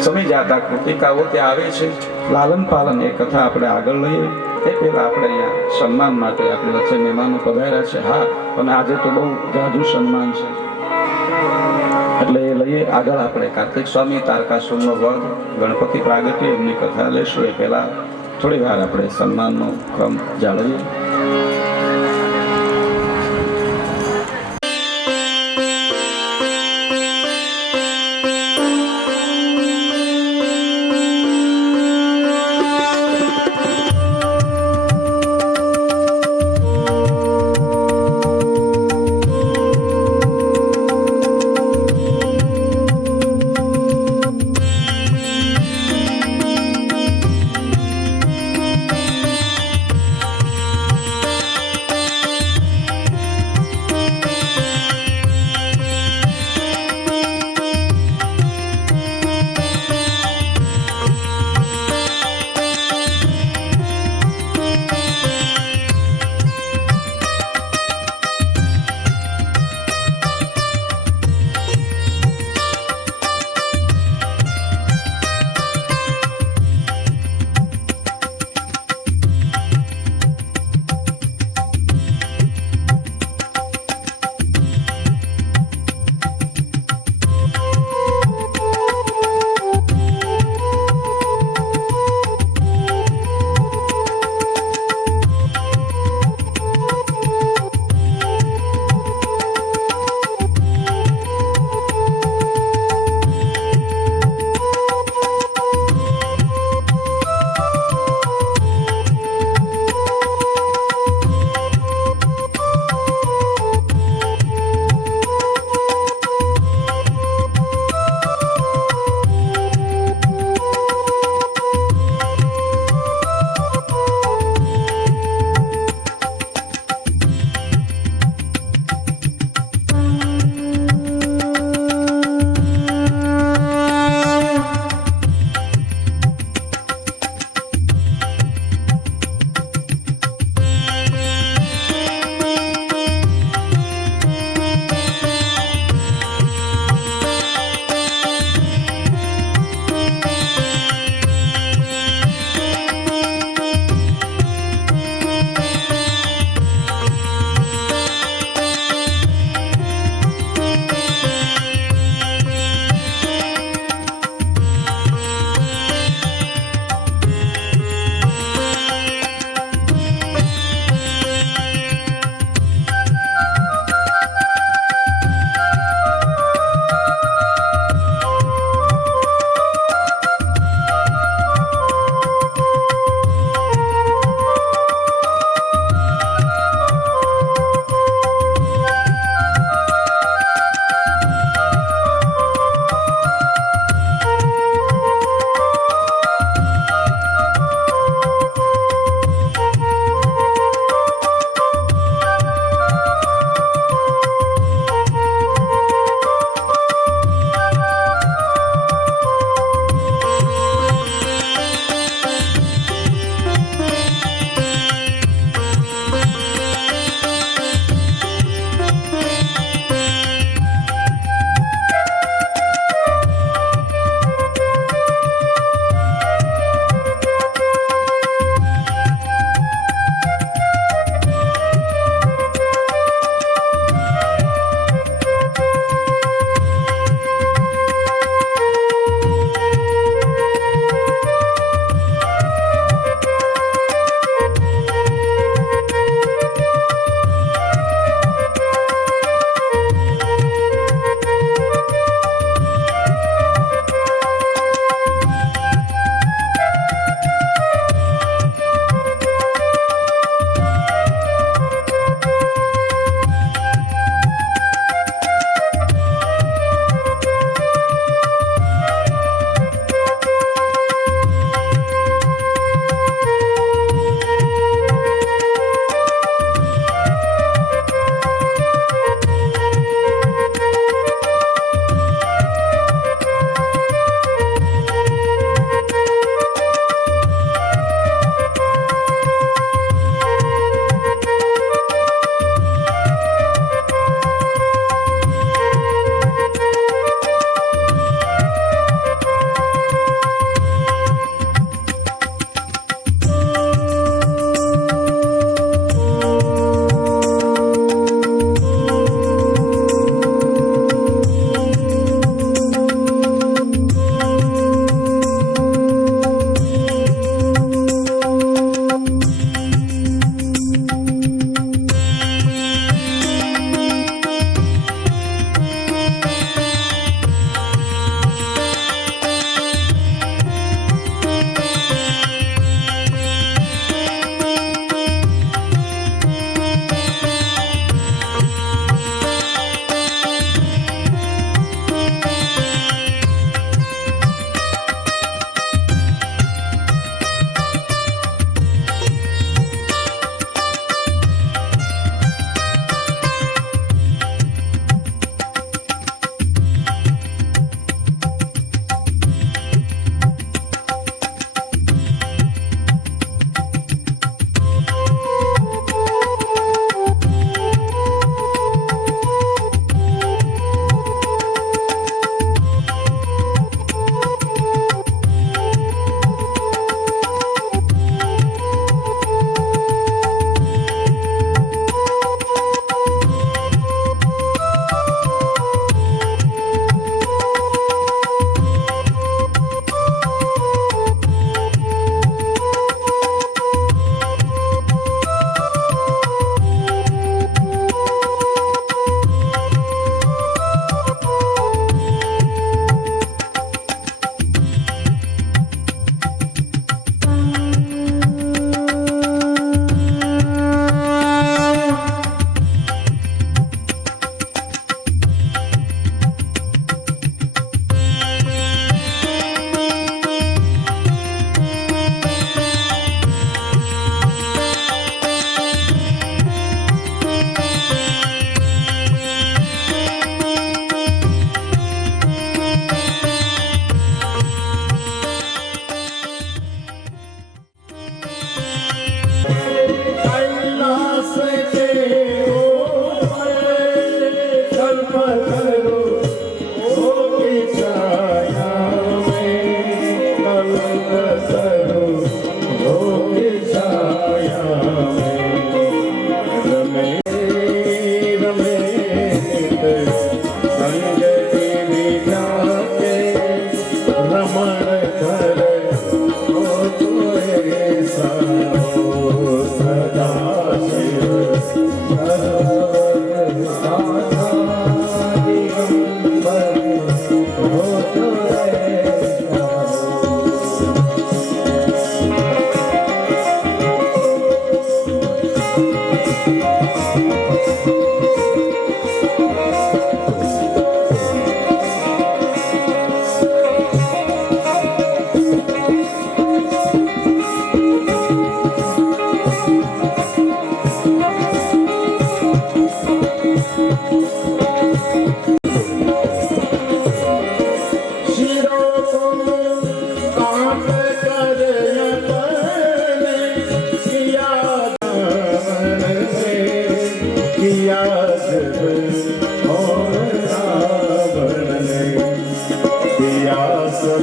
સમય જાતા કૃતિકાઓ ત્યાં આવે છે. લાલન પાલન એ કથા આપણે આગળ લઈએ એ પહેલા આપણે અહીંયા સન્માન માટે આપણે વચ્ચે મહેમાનો પધાર્યા છે. હા, અને આજે તો બહુ જાજુ સન્માન છે એટલે એ લઈએ આગળ. આપણે કાર્તિક સ્વામી, તારકાસુરનો વધ, ગણપતિ પ્રાગટ્ય, એમની કથા લેશું. એ પહેલા થોડી વાર આપણે સન્માનનો ક્રમ જાળવીએ.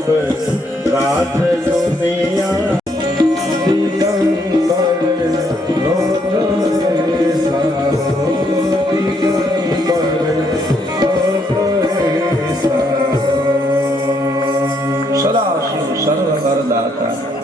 રાત દુનિયા દિગંબર લોક સાહો દિગંબર લોક સાહો સદાશિવ સર્વ કરદાતા